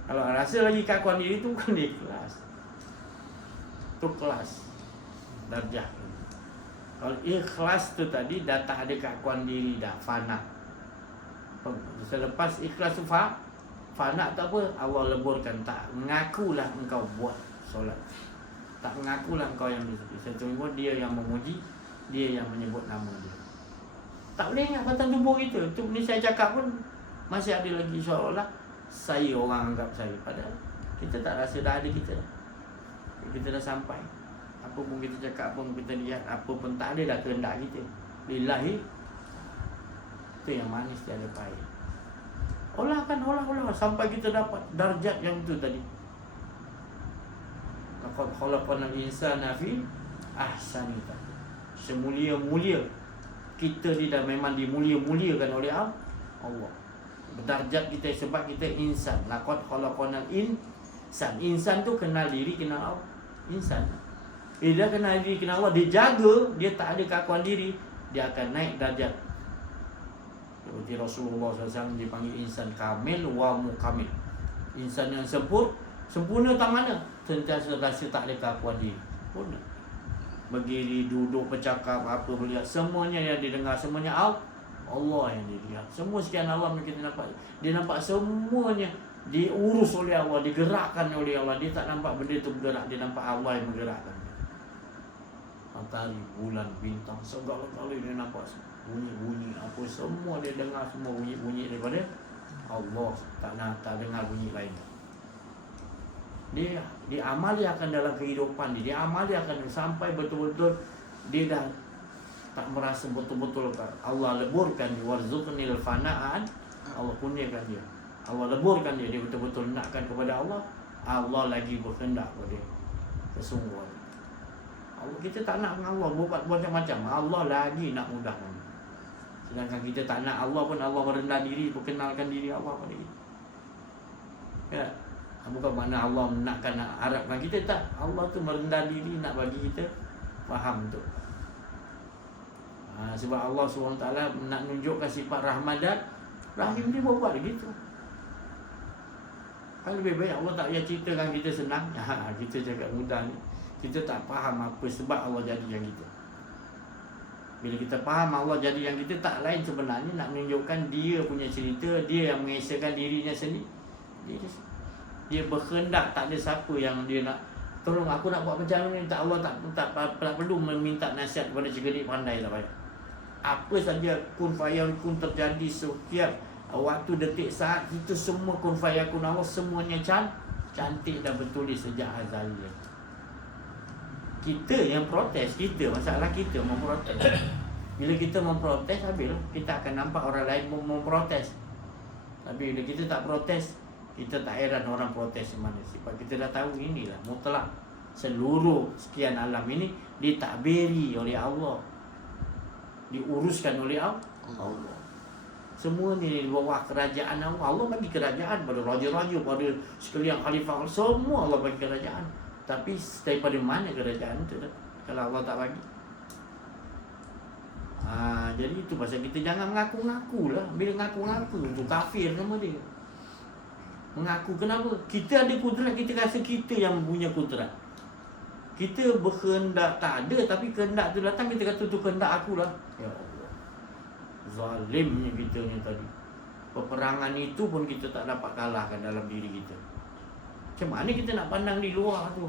Kalau rasa lagi keakuan diri tu bukan ikhlas, tu kelas darjah. Kalau ikhlas tu tadi dah tak ada keakuan diri, dah fana. Selepas ikhlas tu fana tak apa, Allah leburkan. Tak mengakulah engkau buat solat, tak mengakulah engkau yang disuruh. Sesungguhnya dia yang memuji, dia yang menyebut nama dia. Tak boleh ingat batang tubuh kita. Tu ni saya cakap pun masih ada lagi seolah-olah saya orang anggap saya. Padahal kita tak rasa dah ada kita. Kita dah sampai. Apa pun kita cakap, apa pun kita lihat, apa pun tak ada dah kehendak kita. Lillahi. Itu yang manis tiada pahit. Olah sampai kita dapat darjat yang tu tadi. Laqad khalaqnal insana fi ahsani taqwim. Semulia-mulia kita ni dah memang dimulia-muliakan oleh Allah. Berdarjat kita sebab kita insan. Laqad khalaqnal insan. Insan tu kenal diri, kenal Allah. Insan. Bila dia kenal diri, kenal Allah, dia jaga, dia tak ada keakuan diri, dia akan naik darjat. Seperti Rasulullah SAW dipanggil insan kamil wa mukamil. Insan yang sempurna tak mana? Sentiasa rasa tak ada keakuan diri. Sempurna. Berdiri, duduk, bercakap, apa melihat, semuanya yang didengar, semuanya Allah yang dilihat. Semua sekian alam yang kita nampak, dia nampak semuanya diurus oleh Allah, digerakkan oleh Allah. Dia tak nampak benda itu bergerak, dia nampak Allah yang menggerakkan. Matahari, bulan, bintang, segala-galanya dia nampak. Bunyi-bunyi apa semua dia dengar, semua bunyi-bunyi daripada Allah. Tak dengar bunyi lain. Dia diamaliakan dalam kehidupan dia amaliakan sampai betul-betul dia dah tak merasa betul-betul Allah leburkan dia, warzuqnil fana'an. Allah kurniakan dia, Allah leburkan dia betul-betul nakkan kepada Allah. Allah lagi berkehendak kepada dia kesungguhan. Allah, kita tak nak dengan Allah buat macam-macam, Allah lagi nak mudahkan. Sedangkan kita tak nak Allah pun, Allah merendah diri, perkenalkan diri Allah pada kita. Ya. Bukan makna Allah nakkan harapkan kita, tak. Allah tu merendah diri nak bagi kita faham tu. Sebab Allah SWT nak menunjukkan sifat rahmat dan rahim, dia buat begitu. Kan lebih baik Allah tak payah ceritakan kita senang. Kita cakap mudah ni, kita tak faham apa sebab Allah jadi yang kita. Bila kita faham Allah jadi yang kita, tak lain sebenarnya nak menunjukkan dia punya cerita, dia yang mengesahkan dirinya sendiri. Dia berkehendak, tak ada siapa yang dia nak tolong aku nak buat macam ni. Tak, Allah tak perlu meminta nasihat kepada cik-cik pandai, tak payah. Apa saja kun fayakun terjadi setiap waktu, detik, saat, itu semua kun fayakun Allah, semuanya cantik dan bertulis sejak azalnya. Kita yang protes, masalah kita memprotes. Bila kita memprotes, habislah kita akan nampak orang lain memprotes. Tapi bila kita tak protes, kita tak heran orang protes mana. Sebab kita dah tahu inilah mutlak. Seluruh sekian alam ini ditakbiri oleh Allah, diuruskan oleh Allah. Semua ni di bawah kerajaan Allah. Allah bagi kerajaan pada raja-raja, pada sekalian khalifah, semua Allah bagi kerajaan. Tapi daripada mana kerajaan itu kalau Allah tak bagi? Jadi itu pasal kita jangan mengaku-ngaku lah. Bila mengaku-ngaku itu kafir sama dia. Mengaku kenapa? Kita ada kudrat, kita rasa kita yang punya kudrat. Kita berkehendak tak ada, tapi kehendak tu datang, kita kata tu kehendak aku lah. Ya Allah, zalimnya kita ni tadi. Peperangan itu pun kita tak dapat kalahkan dalam diri kita. Macam mana kita nak pandang di luar tu?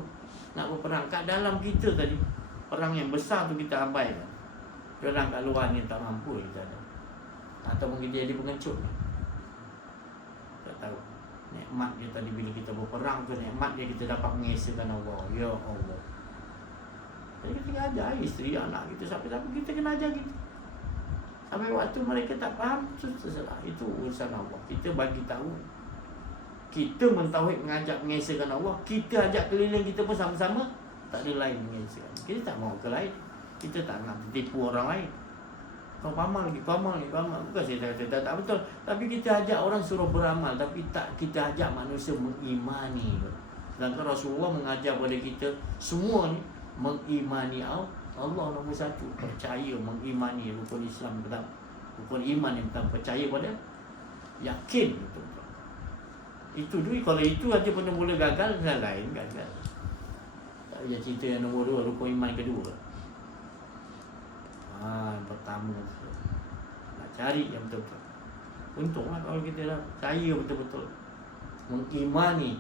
Nak berperang kat dalam kita tadi. Perang yang besar tu kita abaikan. Perang kat luar ni tak mampu kita ada. Ataupun kita jadi pengecut. Tak tahu. Nikmat dia tadi bila kita berperang tu, nikmat dia kita dapat mengesahkan Allah. Ya Allah. Jadi kita kena ajar isteri, anak kita, siapa-siapa kita kena ajar kita. Sampai waktu mereka tak faham, itu terserah. Itu urusan Allah. Kita bagi tahu. Kita mentauhid, mengajak mengesahkan Allah. Kita ajak keliling kita pun sama-sama, tak ada lain mengesahkan. Kita tak mahu ke lain. Kita tak nak tipu orang lain. Kau amal lagi. Bukan saya kata tak betul. Tapi kita ajak orang suruh beramal. Tapi tak kita ajak manusia mengimani. Sedangkan Rasulullah mengajar pada kita semua ni mengimani Allah nombor satu. Percaya, mengimani rukun Islam pertama. Rukun iman yang pertama, percaya pada, yakin betul-betul. Itu dulu, kalau itu aja pun mula gagal, yang lain gagal. Tak payah cerita yang nombor 2, rukun iman kedua. Yang pertama nak cari yang betul-betul. Untunglah kalau kita dah percaya betul-betul, mengimani.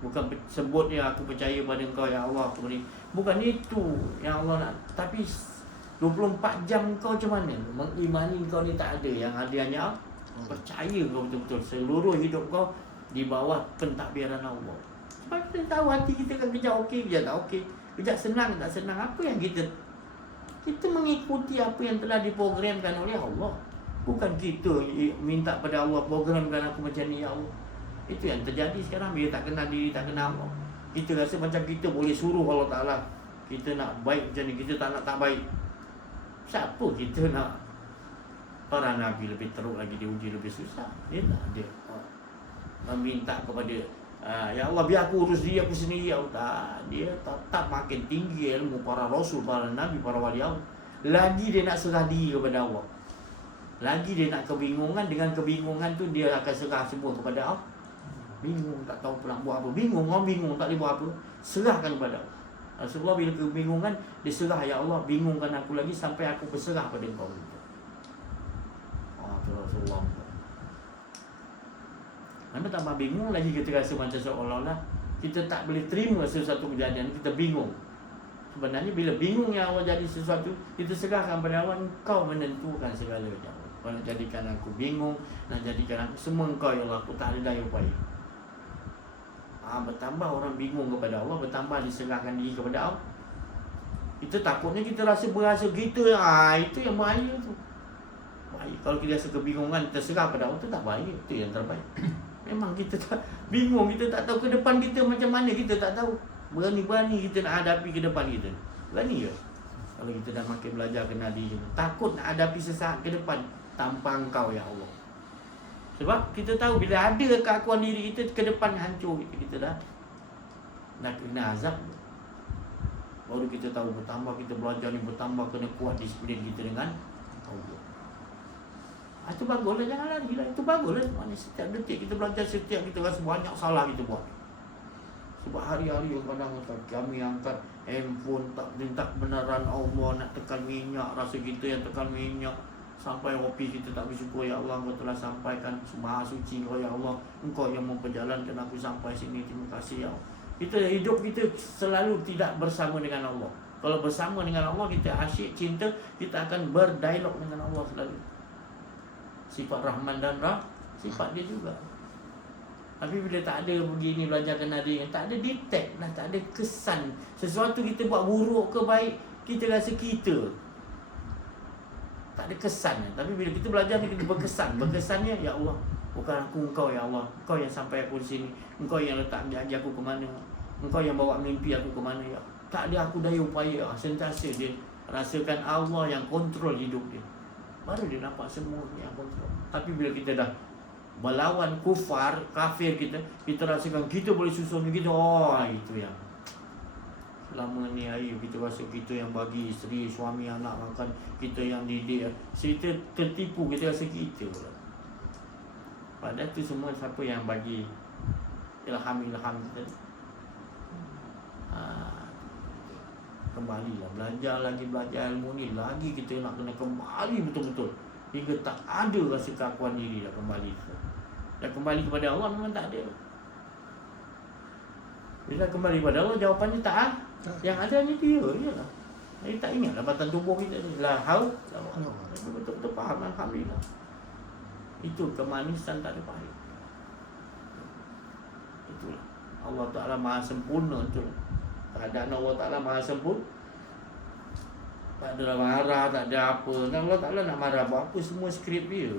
Bukan sebut dia aku percaya pada Engkau ya Allah, aku beri. Bukan itu yang Allah nak. Tapi 24 jam kau macam mana? Mengimani kau ni tak ada. Yang ada hanya percaya kau betul-betul. Seluruh hidup kau di bawah pentadbiran Allah. Sebab kita tahu hati kita kan kejap okey, kejap tak okey. Kejap senang, tak senang. Apa yang kita mengikuti apa yang telah diprogramkan oleh Allah. Bukan kita minta pada Allah, programkan aku macam ni ya Allah. Itu yang terjadi sekarang bila tak kenal diri, tak kenal Allah. Kita rasa macam kita boleh suruh Allah Ta'ala. Kita nak baik macam ni, kita tak nak tak baik. Siapa kita nak? Para Nabi lebih teruk lagi, diuji lebih susah. Dia tak ada meminta kepada ya Allah biar aku urus diri aku sendiri ya Allah. Dia tetap makin tinggi ilmu para Rasul, para Nabi, para wali Allah. Lagi dia nak serah diri kepada Allah. Lagi dia nak kebingungan. Dengan kebingungan tu dia akan serah semua kepada Allah. Bingung, tak tahu nak buat apa. Bingung, orang bingung, tak boleh buat apa. Serahkan kepada Allah. Rasulullah bila kebingungan, dia serah, ya Allah, bingungkan aku lagi sampai aku berserah pada Engkau. Itu Rasulullah. Mana tambah bingung lagi, kita rasa macam seolah-olah kita tak boleh terima sesuatu kejadian, kita bingung. Sebenarnya bila bingung yang Allah jadi sesuatu, kita serahkan pada Allah. Engkau menentukan segalanya. Kau nak jadikan aku bingung, nak jadikan aku semua Engkau ya Allah, aku tak ada daya upaya. Bertambah orang bingung kepada Allah, bertambah diserahkan diri kepada Allah. Itu takutnya kita berasa kita, itu yang bahaya tu. Bahaya. Kalau kita rasa kebingungan, terserah pada Allah, itu tak bahaya, itu yang terbaik. Memang kita tak bingung, kita tak tahu ke depan kita macam mana, kita tak tahu. Berani-berani kita nak hadapi ke depan kita. Berani ke? Kalau kita dah makin belajar kenal diri, takut nak hadapi sesaat ke depan tanpa Engkau ya Allah. Sebab kita tahu bila ada keakuan diri kita ke depan hancur kita dah kena azab. Baru kita tahu bertambah kita belajar ni, bertambah kena kuat disiplin kita dengan Allah. Itu baguslah, jangan lari lah. Itu baguslah. Maksudnya setiap detik kita belajar, setiap kita rasa banyak salah kita buat. Sebab hari-hari yang kadang kami angkat handphone, tak minta kebenaran Allah, nak tekan minyak, rasa kita yang tekan minyak. Sampai ofis kita tak bersyukur, ya Allah, Engkau telah sampaikan Maha suci Engkau ya Allah, Engkau yang memperjalankan aku sampai sini, terima kasih ya Allah. Kita hidup kita selalu tidak bersama dengan Allah. Kalau bersama dengan Allah, kita asyik cinta, kita akan berdialog dengan Allah selalu. Sifat Rahman dan sifat dia juga. Tapi bila tak ada begini belajar kenal diri, tak ada detect lah, tak ada kesan. Sesuatu kita buat buruk ke baik, kita rasa kita tak ada kesan. Tapi bila kita belajar ni, kita berkesan. Berkesannya, ya Allah, bukan aku, Engkau ya Allah. Engkau yang sampai aku di sini. Engkau yang letak janji aku ke mana. Engkau yang bawa mimpi aku ke mana ya. Tak ada aku daya upaya. Sentiasa dia rasakan Allah yang kontrol hidup dia. Baru dia nampak semua yang kontrol. Tapi bila kita dah melawan kafir kita rasakan kita boleh susun kita. Itu yang selama ni air kita rasa kita yang bagi isteri, suami, anak makan, kita yang didik. Kita tertipu, kita rasa kita pula. Padahal tu semua siapa yang bagi ilham kita. Kembalilah, belajar ilmu ni. Lagi kita nak kena kembali betul-betul. Hingga tak ada rasa keakuan diri dah kembali. Dah kembali kepada Allah memang tak ada. Bila kembali kepada Allah, jawapannya tak. Yang ada ni dia je lah. Jadi tak ingat dapatan tubuh kita ni. Betul-betul faham, alhamdulillah. Itu kemanisan tak ada pahit. Itulah Allah Ta'ala maha sempurna. Itulah keadaan Allah Ta'ala maha sempurna. Tak ada marah, tak ada apa. Dan Allah Ta'ala nak marah apa semua skrip dia.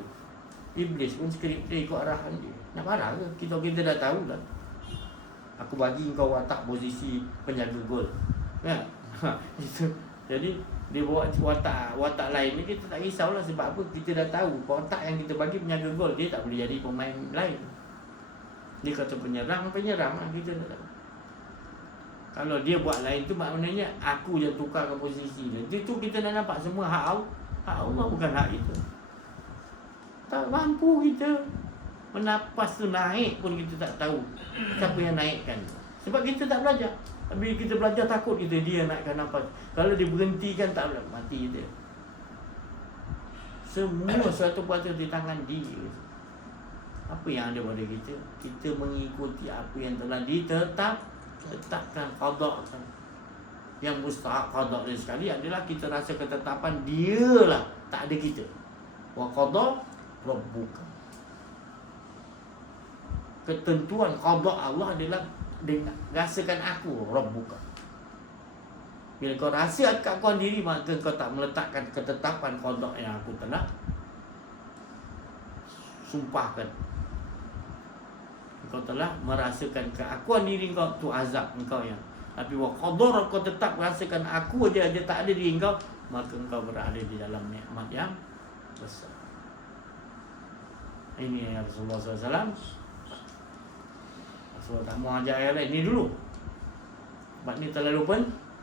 Iblis pun skrip dia ikut arahan dia. Nak marah ke? Kita dah tahu lah. Aku bagi kau watak posisi penjaga gol. Kan? Jadi dia bawa watak lain ni, kita tak risaulah. Sebab apa? Kita dah tahu watak yang kita bagi penjaga gol, dia tak boleh jadi pemain lain. Dia kata penyerang lah, kita dah tahu. Kalau dia buat lain tu maknanya aku je tukarkan posisi dia. Itu kita dah nampak semua hak Allah bukan hak itu. Tak mampu kita menapas tu naik pun kita tak tahu siapa yang naikkan. Sebab kita tak belajar. Bila kita belajar takut kita dia naikkan nafas. Kalau dia berhentikan tak boleh mati kita. Semua suatu kuasa di tangan dia. Apa yang ada pada kita? Kita mengikuti apa yang telah ditetapkan qada. Yang mustahak qada dia sekali adalah kita rasa ketetapan dialah, tak ada kita. Wa qada rabbuka. Ketentuan qada Allah adalah dengan rasakan aku rabbuka. Bila kau rasa kat kau diri, maka kau tak meletakkan ketetapan qada yang aku telah sumpahkan. Kau telah merasakan keakuan diri kau tu azab engkau yang. Tapi wa qadar kau tetap rasakan aku aja tak ada di engkau, maka engkau berada di dalam nikmat yang besar. Ini yang Rasulullah SAW. Rasulullah tak mau ajar ayat lain. Ini dulu. Sebab ni terlalu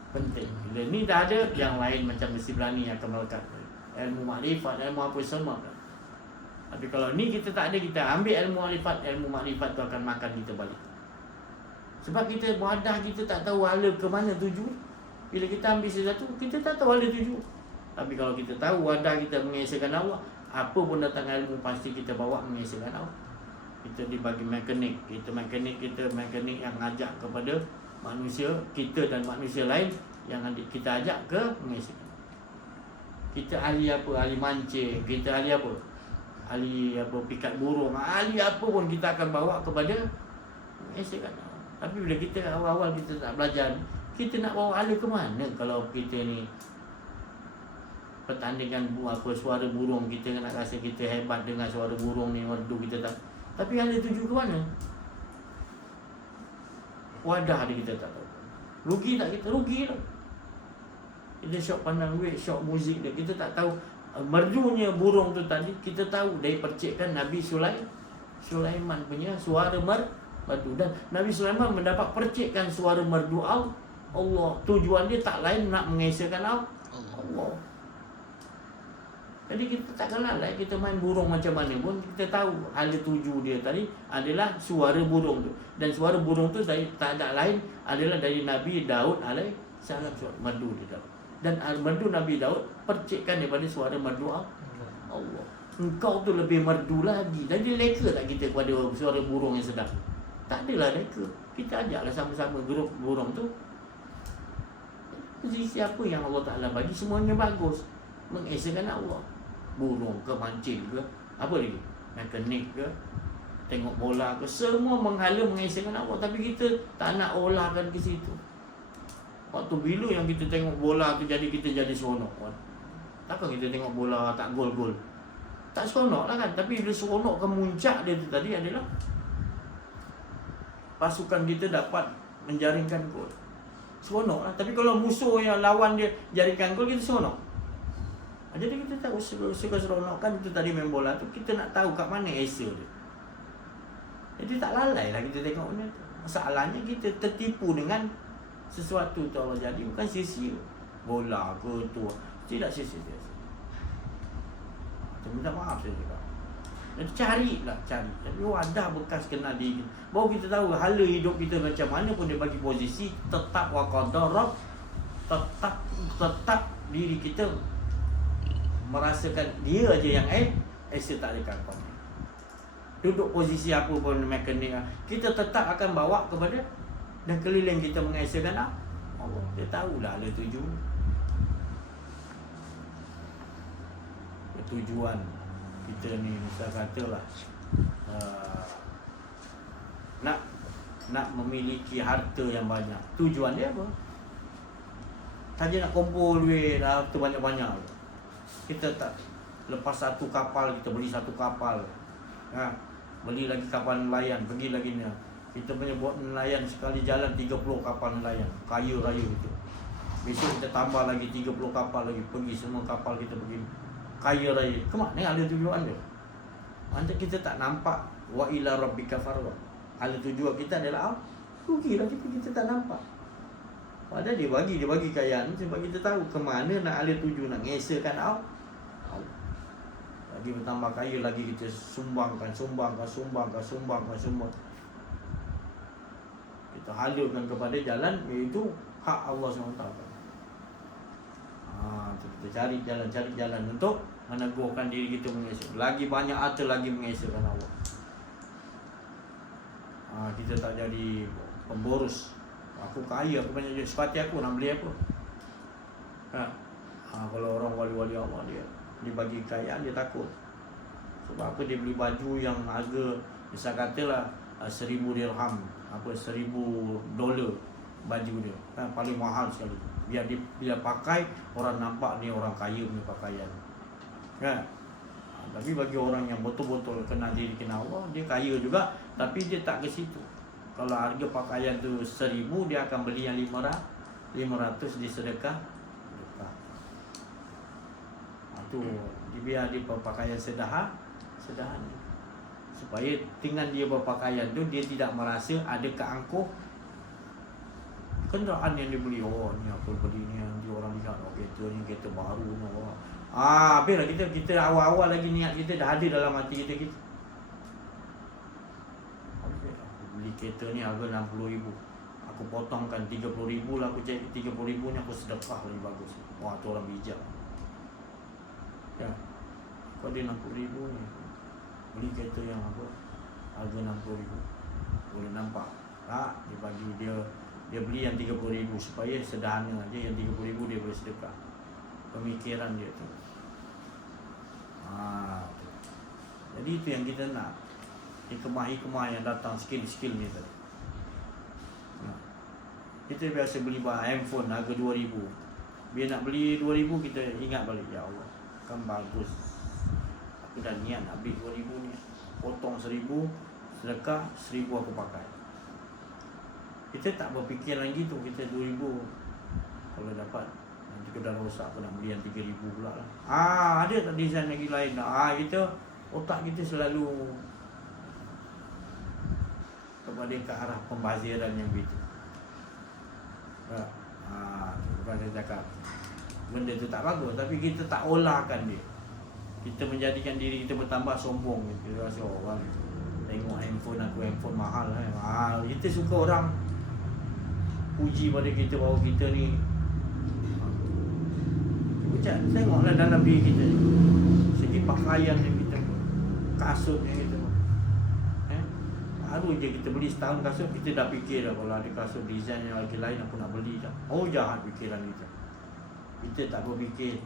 penting. Bila ni dah ada, yang lain macam mesti berani akan melekat. Ilmu makrifat, ilmu apa semua. Tapi kalau ni kita tak ada, kita ambil ilmu makrifat tu akan makan kita balik. Sebab kita muadah, kita tak tahu hala ke mana tuju. Bila kita ambil sesuatu, kita tak tahu hala tuju. Tapi kalau kita tahu wadah kita mengesahkan Allah, apa pun datang ilmu pasti kita bawa mengesahkan Allah. Kita dibagi mekanik, kita mekanik yang ajak kepada manusia, kita dan manusia lain yang kita ajak ke mengesahkan. Kita ahli apa? Ahli mancing, kita ahli apa? Ahli apa, pikat burung, ahli apa pun kita akan bawa kepada mengesahkan Allah. Tapi bila kita awal-awal kita tak belajar, kita nak bawa ahli ke mana kalau kita ni pertandingan apa suara burung, kita nak rasa kita hebat dengan suara burung ni, merdu kita tak. Tapi ahli tuju ke mana? Wadah dia kita tak tahu. Rugi tak kita? Rugi lah. Kita syok pandang duit, syok muzik dia, kita tak tahu. Merdunya burung tu tadi kita tahu dari percikan Nabi Sulaiman punya suara merdu, dan Nabi Sulaiman mendapat percikan suara merdu Allah. Tujuan dia tak lain nak mengesahkan Allah. Jadi kita takkan lalai, kita main burung macam mana pun kita tahu hala tuju dia tadi adalah suara burung tu, dan suara burung tu dari tak ada lain adalah dari Nabi Daud alaihi salam, merdu dia Daud. Dan merdu Nabi Daud percikkan daripada suara merdu Allah. Engkau tu lebih merdu lagi. Jadi leka tak kita kepada suara burung yang sedap? Tak adalah leka. Kita ajaklah sama-sama grup burung tu. Posisi apa yang Allah Ta'ala bagi, semuanya bagus. Mengesahkan Allah. Burung ke, mancing ke, apa lagi? Mekanik ke, tengok bola ke, semua menghala mengesahkan Allah. Tapi kita tak nak olahkan ke situ. Waktu bila yang kita tengok bola tu jadi kita jadi seronok kan? Takkan kita tengok bola tak gol-gol? Tak seronok lah kan? Tapi bila seronok kemuncak dia tu tadi adalah pasukan kita dapat menjaringkan gol. Seronok lah. Tapi kalau musuh yang lawan dia jaringkan gol, kita seronok. Jadi kita tahu suka seronok kan itu tadi main bola tu, kita nak tahu kat mana esa dia. Jadi tak lalai lah kita tengok benda tu. Masalahnya kita tertipu dengan sesuatu tu Allah jadi bukan sia-sia. Bola ke tu tidak sia-sia. Minta maaf saya cakap. Jadi cari. Tapi wadah bekas kenal diri. Baru kita tahu hala hidup kita macam mana pun dia bagi posisi tetap wa qadar, tetap diri kita merasakan dia aja yang esa tak ada kawan. Duduk posisi apa pun mekanik, kita tetap akan bawa kepada dan keliling kita mengesahkan Allah. Dia tahulah ada tujuan kita ni, misal katalah nak memiliki harta yang banyak. Tujuan dia apa? Saja nak kumpul duit harta banyak-banyak. Kita tak lepas satu kapal, kita beli satu kapal. Beli lagi kapal nelayan, pergi lagi ni. Kita punya buat nelayan sekali jalan 30 kapal nelayan, kaya raya itu. Besok kita tambah lagi 30 kapal lagi, pergi semua kapal kita pergi kaya raya. Kemana ada tujuan dia? Macam kita tak nampak wa ila rabbika farwa. Ada tujuan kita adalah rugi lah kita tak nampak. Padahal dia bagi kekayaan sebab kita tahu ke mana nak ala tuju, nak ngesakan Allah. Lagi bertambah kaya lagi kita sumbangkan. Kita halurkan kepada jalan iaitu hak Allah SWT. Kita cari jalan untuk meneguhkan diri kita mengesahkan. Lagi banyak harta lagi mengesahkan Allah. Kita tak jadi pemboros. Aku kaya, aku banyak duit, sepati aku nak beli apa? Kalau orang wali-wali Allah dia bagi kekayaan dia takut. Sebab apa? Dia beli baju yang harga misal katalah 1,000 dirham, $1,000 baju dia. Paling mahal sekali. Biar dia pakai orang nampak ni orang kaya punya pakaian. Tapi bagi orang yang betul-betul kenal diri, kenal Allah, dia kaya juga tapi dia tak ke situ. Kalau harga pakaian tu 1,000, dia akan beli yang 500 di sedekah. Tu biar dia berpakaian sederhana supaya dengan dia berpakaian tu dia tidak merasa ada keangkuh. Kenderaan yang dia beli, ni aku beli ni, nanti orang lihat kereta ni kereta baru ni. Habislah kita awal-awal lagi niat kita dah ada dalam hati kita. Beli kereta ni harga 60,000, aku potongkan 30,000 lah, aku cari 30,000 ni aku sedekah lagi bagus. Tu orang bijak. Kau ada 60,000 ni, beli kereta yang harga 60,000, boleh nampak tak? Dia bagi dia beli yang 30,000 supaya sederhana aja, yang 30,000 dia boleh sedekah. Pemikiran dia tu. Jadi itu yang kita nak. Hikmah yang datang skill ni tadi. Kita biasa beli handphone harga 2,000. Bila nak beli 2,000 kita ingat balik, ya Allah, kan bagus. Aku dah niat nak beli 2,000 ni. Potong 1,000, sedekah 1,000 aku pakai. Kita tak berfikir lagi tu, kita 2,000 kalau dapat nanti kita dah rosak, aku nak beli yang 3,000 pula lah. Ada tak design lagi lain. Kita otak kita selalu kepada ke arah pembaziran yang begitu. Bukan saya cakap benda tu tak bagus, tapi kita tak olahkan dia. Kita menjadikan diri kita bertambah sombong. Kita rasa orang tengok handphone aku, handphone mahal kita suka orang puji pada kita bahawa kita ni. Tengoklah dalam diri kita, segi pakaian yang kita, kasut yang kita, baru je kita beli setahun kasut, kita dah fikir dah kalau ada kasut design yang lagi lain aku nak beli dah. Jahat fikiran kita. Kita tak berfikir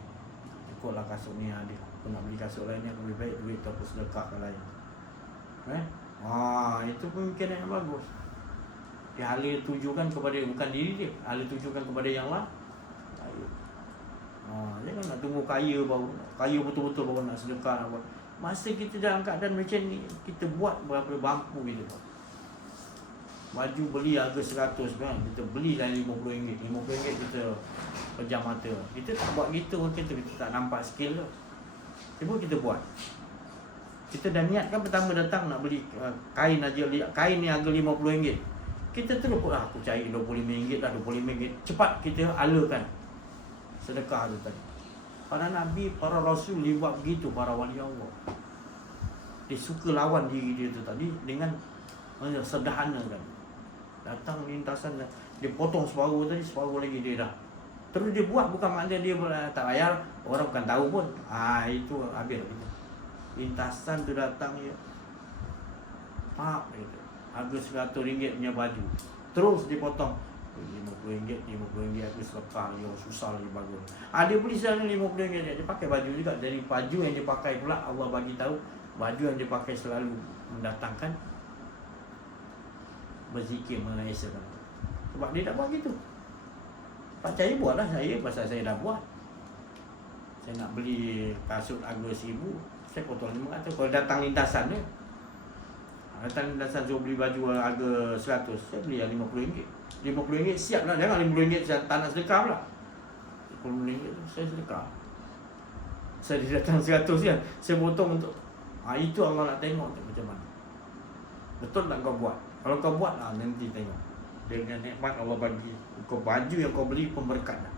ikutlah kasut ni ada, aku nak beli kasut lain ni, aku lebih baik duit tu aku sedekah ke lain. Itu pemikiran yang bagus. Dia alih tujukan kepada bukan diri dia, alih tujukan kepada yang lain. Jangan nak tunggu kaya betul-betul baru nak sedekah nak buat. Masa kita dalam keadaan macam ni, kita buat berapa mampu kita buat. Baju beli harga 100 kan, kita beli dah RM50. RM50 kita pejam mata. Kita tak buat gitu, kita tak nampak skill tu. Cuba kita buat. Kita dah niat kan pertama datang nak beli kain aja, kain ni harga RM50. Kita terus aku cari RM25 lah, RM25. Cepat kita alurkan sedekah tu tadi. Para Nabi, para Rasul dia buat begitu, para wali Allah. Dia suka lawan diri dia tu tadi dengan sederhana kan. Datang lintasan, dia potong separuh tadi, separuh lagi dia dah. Terus dia buat, bukan maknanya dia tak bayar, orang bukan tahu pun. Itu habis gitu. Lintasan tu datang ya. Gitu. Harga RM100 punya baju. Terus dipotong. RM50 aku sedekah, susah lagi bagus. Dia beli sana RM50, dia pakai baju juga. Dari baju yang dia pakai pula Allah bagi tahu, baju yang dia pakai selalu mendatangkan berzikir mengesahkan. Sebab dia tak buat gitu. Percaya buatlah saya, pasal saya dah buat. Saya nak beli kasut harga RM1,000, saya potong RM500. Kalau datang lintasan dia, datang lintasan suruh beli baju harga RM100, saya beli yang RM50. RM50 siap lah, jangan RM50 saya tak nak sedekah pula. RM50 tu saya sedekah. Saya datang RM100 kan, saya potong untuk itu Allah nak tengok tu macam mana. Betul tak kau buat? Kalau kau buat nanti tengok. Dengan nikmat Allah bagi kau baju yang kau beli pun berkat dah.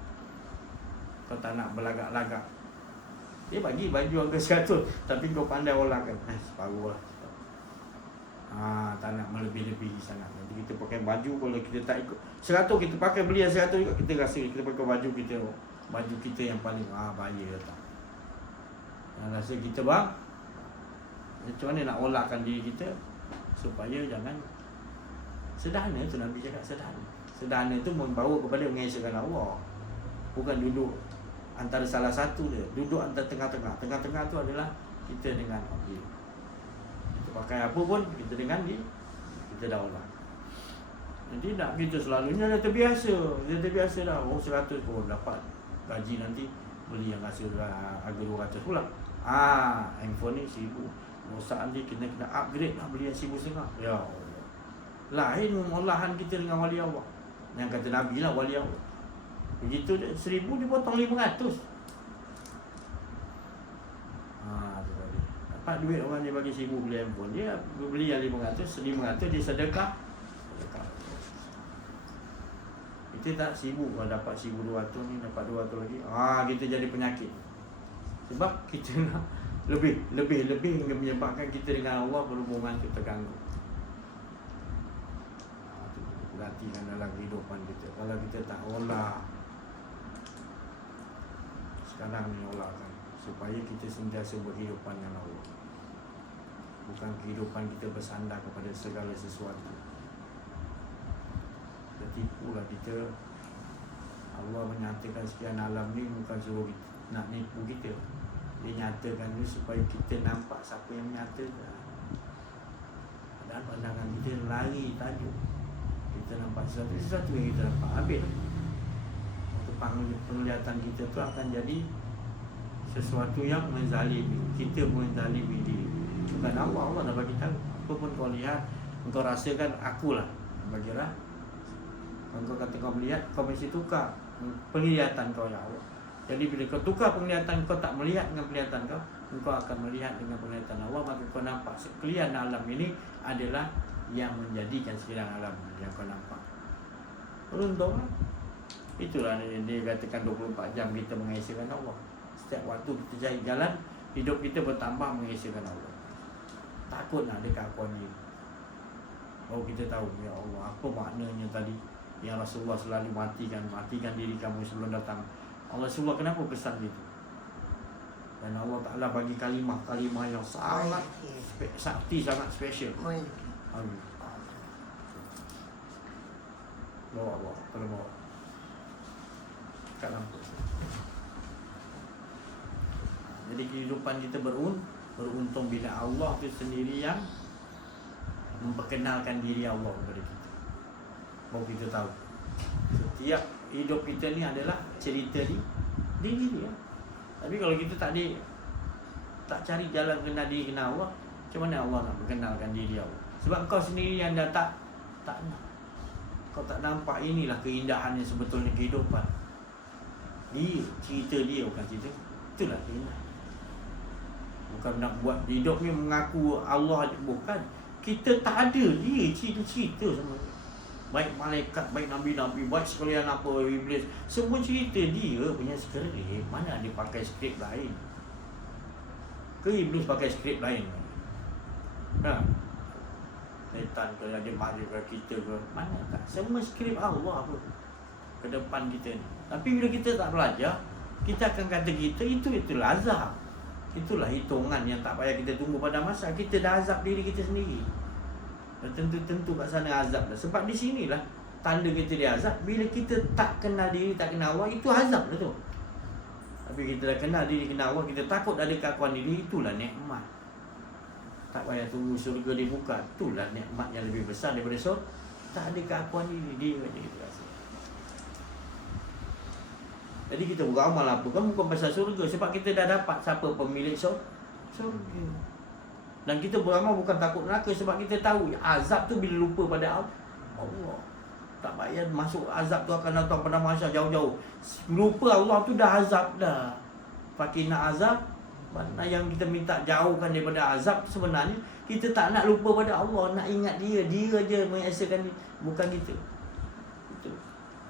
Kau tak nak berlagak-lagak. Dia bagi baju harga 100 tapi kau pandai olahkan. Separuh lah. Tak nak melebih-lebih sangat. Nanti kita pakai baju kalau kita tak ikut 100 kita pakai beli yang 100 juga kita rasa kita pakai baju kita yang paling bahaya tak. Yang rasa kita bang macam mana nak olahkan diri kita supaya jangan sederhana tu Nabi cakap sederhana. Sederhana tu membawa kepada mengesahkan Allah. Bukan duduk antara salah satu dia, duduk antara tengah-tengah. Tengah-tengah tu adalah kita dengan Allah. Kita pakai apa pun kita dengan dia, kita dah olah. Jadi nak kita selalunya dah terbiasa. Dia terbiasa dah. 100 pun dapat gaji nanti beli yang rasa harga 200 pula. Handphone ni 1000. Rosak nanti kena upgrade lah beli yang 1,500. Ya Allah. Lain olahan kita dengan wali Allah. Yang kata Nabi lah wali Allah. Begitu 1,000 dipotong 500. Dapat duit orang dia bagi 1,000 beli handphone. Dia beli yang 500 dia sedekah. Kita tak 1,000 kalau dapat 1,200 ni dapat 200 lagi. Kita jadi penyakit. Sebab kita nak lebih hingga menyebabkan kita dengan Allah berhubungan tu terganggu. Perhatikan dalam kehidupan kita. Kalau kita tak olah sekarang ni olahkan supaya kita sentiasa berkehidupan dengan Allah. Bukan kehidupan kita bersandar kepada segala sesuatu. Tertipulah kita. Allah menyatakan sekian alam ni bukan suruh kita, nak nipu kita. Dia nyatakan ni supaya kita nampak siapa yang menyatakan. Dan pandangan kita lari tajuk. Kita nampak sesuatu yang kita nampak. Habis untuk penglihatan kita tu akan jadi sesuatu yang menzalimi. Kita menzalimi diri. Bukan Allah dah bagi tahu. Apa pun kau lihat, kau rasakan akulah. Bagilah. Kalau kau kata kau melihat, kau mesti tukar penglihatan kau ya Allah. Jadi bila kau tukar penglihatan kau tak melihat dengan penglihatan kau, engkau akan melihat dengan penglihatan Allah. Maka kau nampak sekalian alam ini adalah yang menjadikan sekalian alam yang kau nampak. Beruntunglah. Itulah dia katakan 24 jam kita mengesahkan Allah. Setiap waktu kita cari jalan, hidup kita bertambah mengesahkan Allah. Takut nak dekat akuan ini. Kita tahu ya Allah apa maknanya tadi yang Rasulullah selalu matikan diri kamu sebelum datang. Allah Rasulullah kenapa pesan gitu? Dan Allah Ta'ala bagi kalimah yang sangat sakti, sangat special. Amin. Bawa, tolong bawa. Kat lampu. Jadi kehidupan kita beruntung bila Allah itu sendiri yang memperkenalkan diri Allah kepada kita. Baru kita tahu setiap hidup kita ni adalah cerita diri dia. Tapi kalau kita tak cari jalan kenal diri, kenal Allah, macam mana Allah nak perkenalkan diri Allah? Sebab kau sendiri yang dah tak nak. Kau tak nampak inilah keindahan yang sebetulnya kehidupan. Dia, cerita dia bukan cerita. Itulah keindahan. Bukan nak buat hidup ni mengaku Allah, bukan. Kita tak ada dia cerita sama. Baik malaikat, baik nabi-nabi, baik sekalian apa iblis, semua cerita dia punya skrip. Mana dia pakai skrip lain? Ke iblis pakai skrip lain? Setan ke dia mari ke kita ke mana tak? Semua skrip Allah apa ke depan kita ni. Tapi bila kita tak belajar, kita akan kata itulah azab. Itulah hitungan yang tak payah kita tunggu pada masa. Kita dah azab diri kita sendiri. Tentu kat sana azab dah. Sebab di sinilah tanda kita dia azab. Bila kita tak kenal diri, tak kenal Allah, itu azab dah tu. Tapi kita dah kenal diri, kenal Allah, kita takut ada keakuan diri, itulah nikmat. Tak payah tunggu surga dibuka. Itulah nikmat yang lebih besar daripada surga. Tak ada keakuan diri, dia macam kita rasa. Jadi kita beramal apa kan bukan pasal surga. Sebab kita dah dapat siapa pemilik surga. Dan kita beramal bukan takut neraka. Sebab kita tahu azab tu bila lupa pada Allah. Tak payah masuk azab tu akan datang pada masa jauh-jauh. Lupa Allah tu dah azab dah. Pakai nak azab, mana yang kita minta jauhkan daripada azab sebenarnya kita tak nak lupa pada Allah, nak ingat dia je mengesakan dia, bukan kita.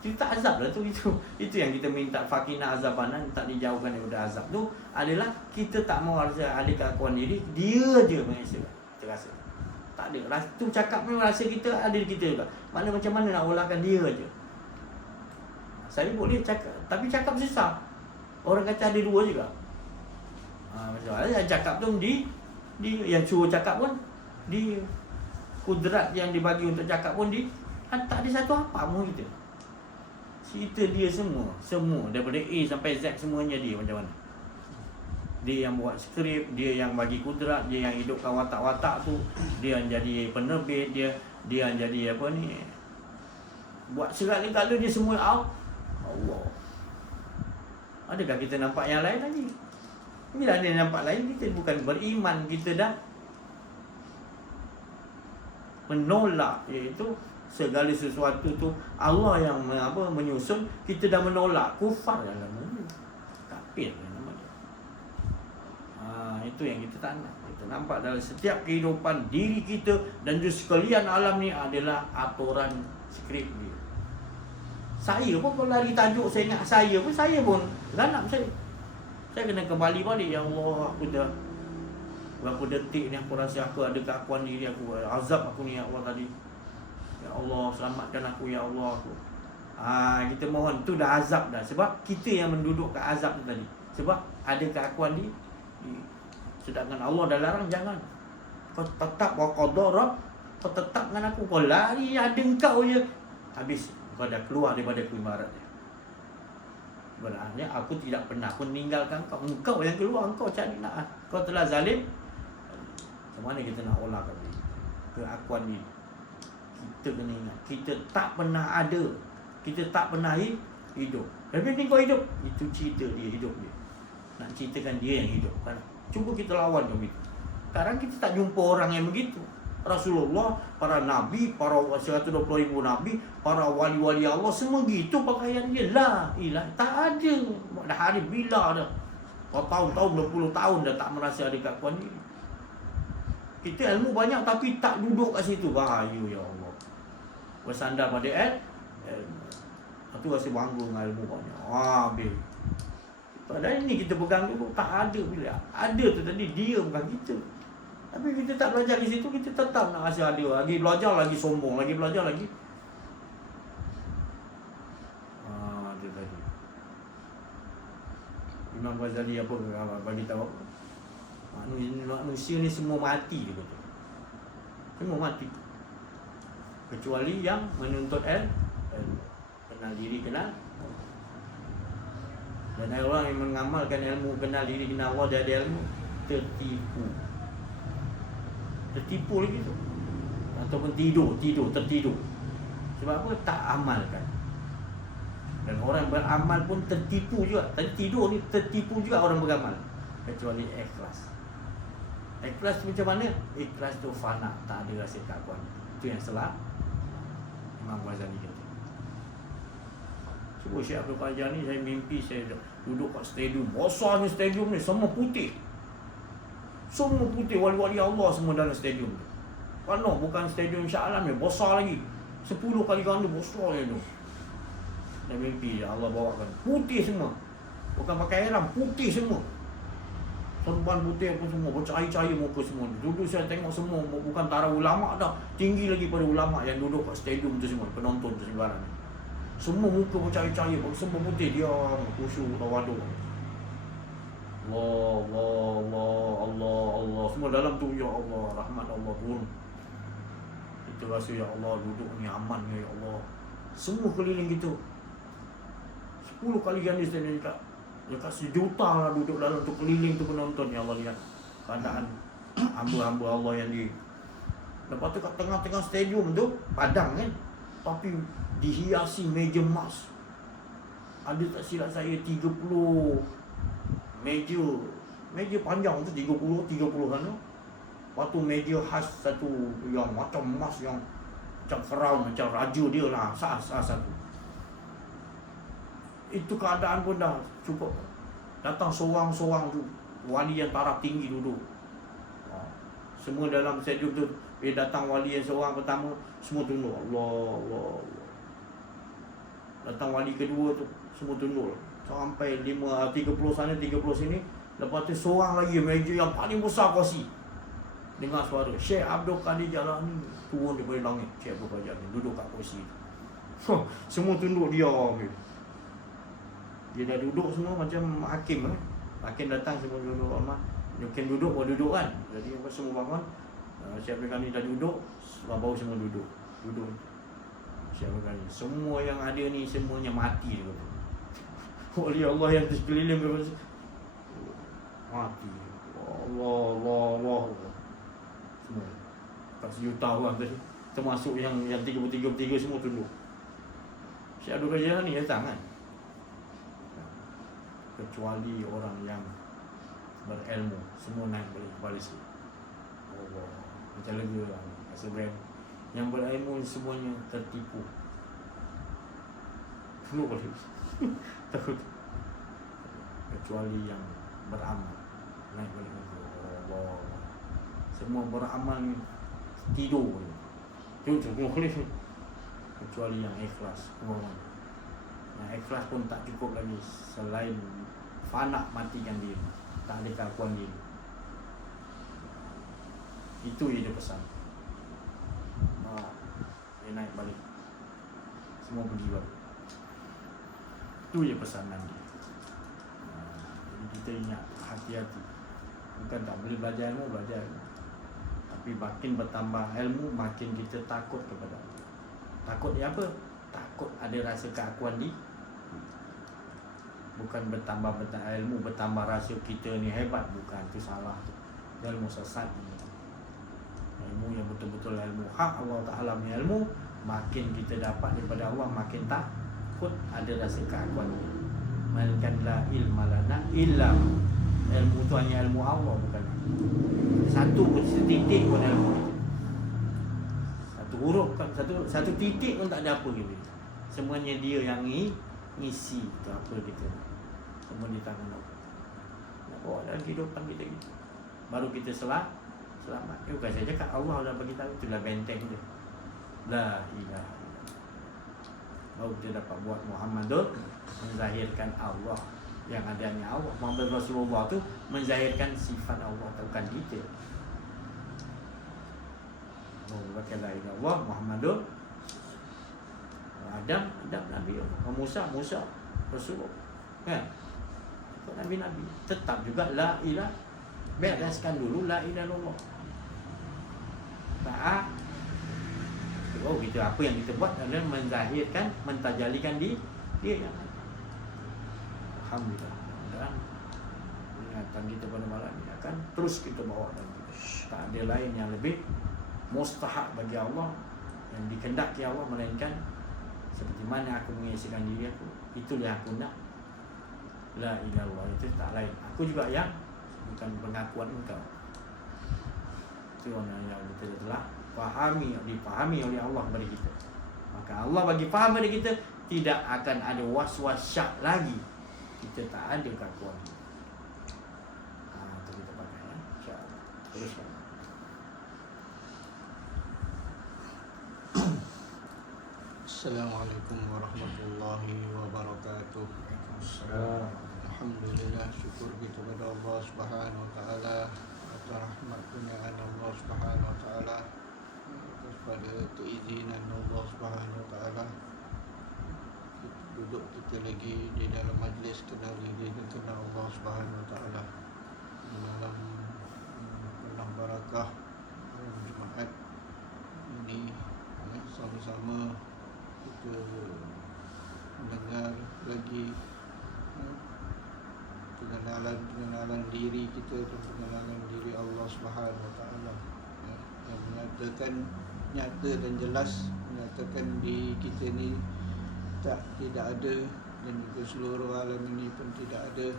Kita tak azab lah tu. Itu yang kita minta, fakina azabana, tak dijauhkan daripada azab tu adalah kita tak mau rasa ada keakuan diri, dia je mengesa. Kita rasa tak ada. Rasa tu cakap memang rasa kita ada di kita juga. Mana macam mana nak olahkan dia je. Saya boleh cakap, tapi cakap susah. Orang kata ada dua juga. Masalah yang cakap tu di yang suruh cakap pun di kudrat yang dibagi untuk cakap pun di tak ada satu apa pun kita. Cerita dia semua daripada A sampai Z semuanya dia macam mana. Dia yang buat skrip, dia yang bagi kudrat, dia yang hidupkan watak-watak tu, dia yang jadi penerbit, dia yang jadi apa ni, buat segala-gala dia semua Allah. Adakah kita nampak yang lain lagi? Bila ada nampak lain, kita bukan beriman, kita dah menolak, iaitu segala sesuatu tu Allah yang menyusun, kita dah menolak. Kufar dalam kafir nama dia. Itu yang kita tak nak. Kita nampak dalam setiap kehidupan diri kita dan juga sekalian alam ni adalah aturan skrip dia. Saya pun kalau lari tajuk, saya ingat saya pun ganap saya kena kembali balik. Ya Allah, aku dah berapa detik ni aku rasa aku ada keakuan diri aku, azab aku ni ya Allah tadi. Ya Allah, selamatkan aku ya Allah aku. Kita mohon tu dah azab dah, sebab kita yang mendudukkan azab tu tadi. Sebab ada keakuan sedangkan Allah dah larang jangan. Kau tetap waqadara, kau tetap dengan aku, kau lari ada engkau je, habis kau dah keluar daripada aku ibaratnya. Sebenarnya aku tidak pernah pun meninggalkan kau. Engkau yang keluar, engkau cari nak. Kau telah zalim. Macam mana kita nak olahkan diri? Keakuan diri. Kita kena ingat, kita tak pernah ada, kita tak pernah hidup. Tapi ni kau hidup, itu cerita dia hidup dia. Nak ceritakan dia yang hidup kan? Cuba kita lawan begitu. Sekarang kita tak jumpa orang yang begitu. Rasulullah, para nabi, para 120,000 nabi, para wali-wali Allah semua gitu pakaian dia. La ilah, tak ada. Dah hari bila dah. Tahun-tahun, 20 tahun dah tak merasa ada keakuan diri. Kita ilmu banyak tapi tak duduk kat situ. Bahaya ya Allah. Bersandar pada ilmu. Itu rasa bangga dengan ilmu banyak. Habis. Padahal ini kita pegang tu tak ada bila. Ada tu tadi, dia bukan kita. Tapi kita tak belajar di situ, kita tetap nak rasa ada. Lagi belajar, lagi sombong. Lagi belajar, lagi. Itu tadi. Imam Ghazali apa bagi tahu apa? Manusia ni semua mati, dia kata. Semua mati. Kecuali yang menuntut ilmu. Kenal diri, kenal. Dan orang yang mengamalkan ilmu, kenal diri, kenal Allah, dia ada ilmu, tertipu lagi tu. Ataupun tertidur. Sebab apa? Tak amalkan. Dan orang beramal pun tertipu juga. Tadi tidur ni tertipu juga orang beramal. Kecuali ikhlas. Ikhlas tu macam mana? Ikhlas tu fana, tak ada rasa keakuan. Itu yang salah Imam Ghazali kata. Cuba Syekh Abdul Qadir ni, saya mimpi saya duduk kat stadium. Besarnya stadium ni, semua putih. Semua putih, wali-wali Allah semua dalam stadium tu. Penuh, bukan stadium Shah Alam ni, besar lagi. 10 kali ganda besar je tu. Dan mimpi Allah bawakan. Putih semua. Bukan pakai airam, putih semua. Serban putih apa semua, bercahaya-cahaya muka semua. Duduk saya tengok semua, bukan tara ulama dah. Tinggi lagi pada ulama yang duduk kat stadium tu semua, penonton tu sembarang. Semua muka bercahaya-cahaya, semua putih, dia khusyuk, tawaduk. Allah. Semua dalam tu, ya Allah, rahmat Allah turun. Kita rasa, ya Allah, duduk ni aman ya Allah. Semua keliling gitu. 10 kali ganda saya dekat. Dekat 1 juta lah duduk dalam tu, keliling tu penonton. Ya Allah, lihat keadaan hamba-hamba Allah yang di. Lepas tu kat tengah-tengah stadium tu, padang kan, tapi dihiasi meja emas. Ada tak silap saya 30 meja panjang tu, 30 kan tu. Lepas tu meja khas satu yang macam emas, yang macam crown, macam raja dia lah, sah satu. Itu keadaan pun dah cukup. Datang seorang-seorang tu, wali yang taraf tinggi duduk. Semua dalam stadium tu, datang wali yang seorang pertama, semua tunduk. Allah. Datang wali kedua tu, semua tunduk. Sampai 30 sana, 30 sini. Lepas tu seorang lagi meja yang paling besar kursi. Dengar suara Syekh Abdul Qadir Jalani turun daripada langit. Syekh Abdul Qadir Jalani duduk kat kursi tu. Semua tunduk diam. Dia dah duduk semua macam hakim kan. Hakim datang semua duduk hormat. Hakim duduk baru duduk kan. Jadi semua bangun. Syekh Abdul Qadir dah duduk, baru semua duduk. Duduk. Syekh Abdul Qadir. Semua yang ada ni semuanya mati dia kata. Wali Allah yang di sekeliling dia mati. Allah. Semua. Tak sejuta orang tadi. Termasuk yang 33 semua tunduk. Syekh Abdul Qadir ni datang kan. Kecuali orang yang berilmu, semua naik balik kepala sikit. Allah, macam lega lah. Rasa brand. Yang berilmu semuanya tertipu. Tunduk balik. Takut. Kecuali yang beramal, naik balik lagi. Allah. Semua beramal ni tidur. Tunduk balik. Kecuali yang ikhlas. Yang ikhlas pun tak cukup lagi. Selain fana matikan diri, tak ada keakuan diri. Itu yang dia pesan. Dia naik balik, semua pergi balik. Itu je pesanan dia. Jadi kita ingat, hati-hati. Bukan tak boleh belajar ilmu, belajar ilmu. Tapi makin bertambah ilmu, makin kita takut kepada Allah. Takut dia apa? Takut ada rasa keakuan di. Bukan bertambah ilmu, bertambah rasa kita ni hebat. Bukan, itu salah. Ilmu sesat. Ilmu yang betul-betul ilmu hak Allah Ta'ala punya ilmu, makin kita dapat daripada Allah, makin takut ada rasa keakuan. Melainkan la ilma lana illa. Ilmu tu hanya ilmu Allah, bukan satu pun, setitik pun ilmu. Satu huruf kan, satu titik pun tak ada apa gitu. Semuanya dia yang ngisi tu apa kita. Semua di tangan Allah. Nak bawa dalam kehidupan kita gitu. Baru kita selamat. Bukan saya cakap Allah dah bagi tahu, itulah benteng dia. La ilaha illallah. Baru kita dapat buat Muhammadun, menzahirkan Allah. Yang adanya Allah. Muhammad Rasulullah tu menzahirkan sifat Allah, bukan kita. Bukan la ilaha illallah Muhammadun. Adam Nabi Allah. Musa Rasulullah. Kan? Nabi-nabi tetap juga la ilah. Bereskan dulu la ilah illallah. Taat. Oh gitu, apa yang kita buat adalah menzahirkan, mentajalikan dia yang ada. Alhamdulillah. Dan ingatan kita pada malam ini akan terus kita bawa dan tak ada lain yang lebih mustahak bagi Allah, yang dikehendaki Allah, melainkan seperti mana aku mengisikan diri aku, itulah yang aku nak. La ilaha illallah, itu tak lain. Aku juga yang, bukan pengakuan engkau. Itu yang kita telah dipahami oleh Allah kepada kita. Maka Allah bagi faham kepada kita, tidak akan ada was-was syak lagi. Kita tak ada keakuan. Itu kita pakai ya. InsyaAllah. Teruskan. Assalamualaikum warahmatullahi wabarakatuh. Alhamdulillah, syukur kita kepada Allah Subhanahu wa taala atas rahmat kunjungan Allah Subhanahu wa taala, atas pada keizinan Allah Subhanahu wa taala. Duduk kita lagi di dalam majlis kenal diri dan kenal Allah Subhanahu wa taala dalam penuh barakah Jumaat ini, sama-sama kita mendengar lagi pengenalan diri kita dan pengenalan diri Allah Subhanahu wa taala, yang menyatakan nyata dan jelas, menyatakan di kita ni tidak ada, dan juga seluruh alam ini pun tidak ada,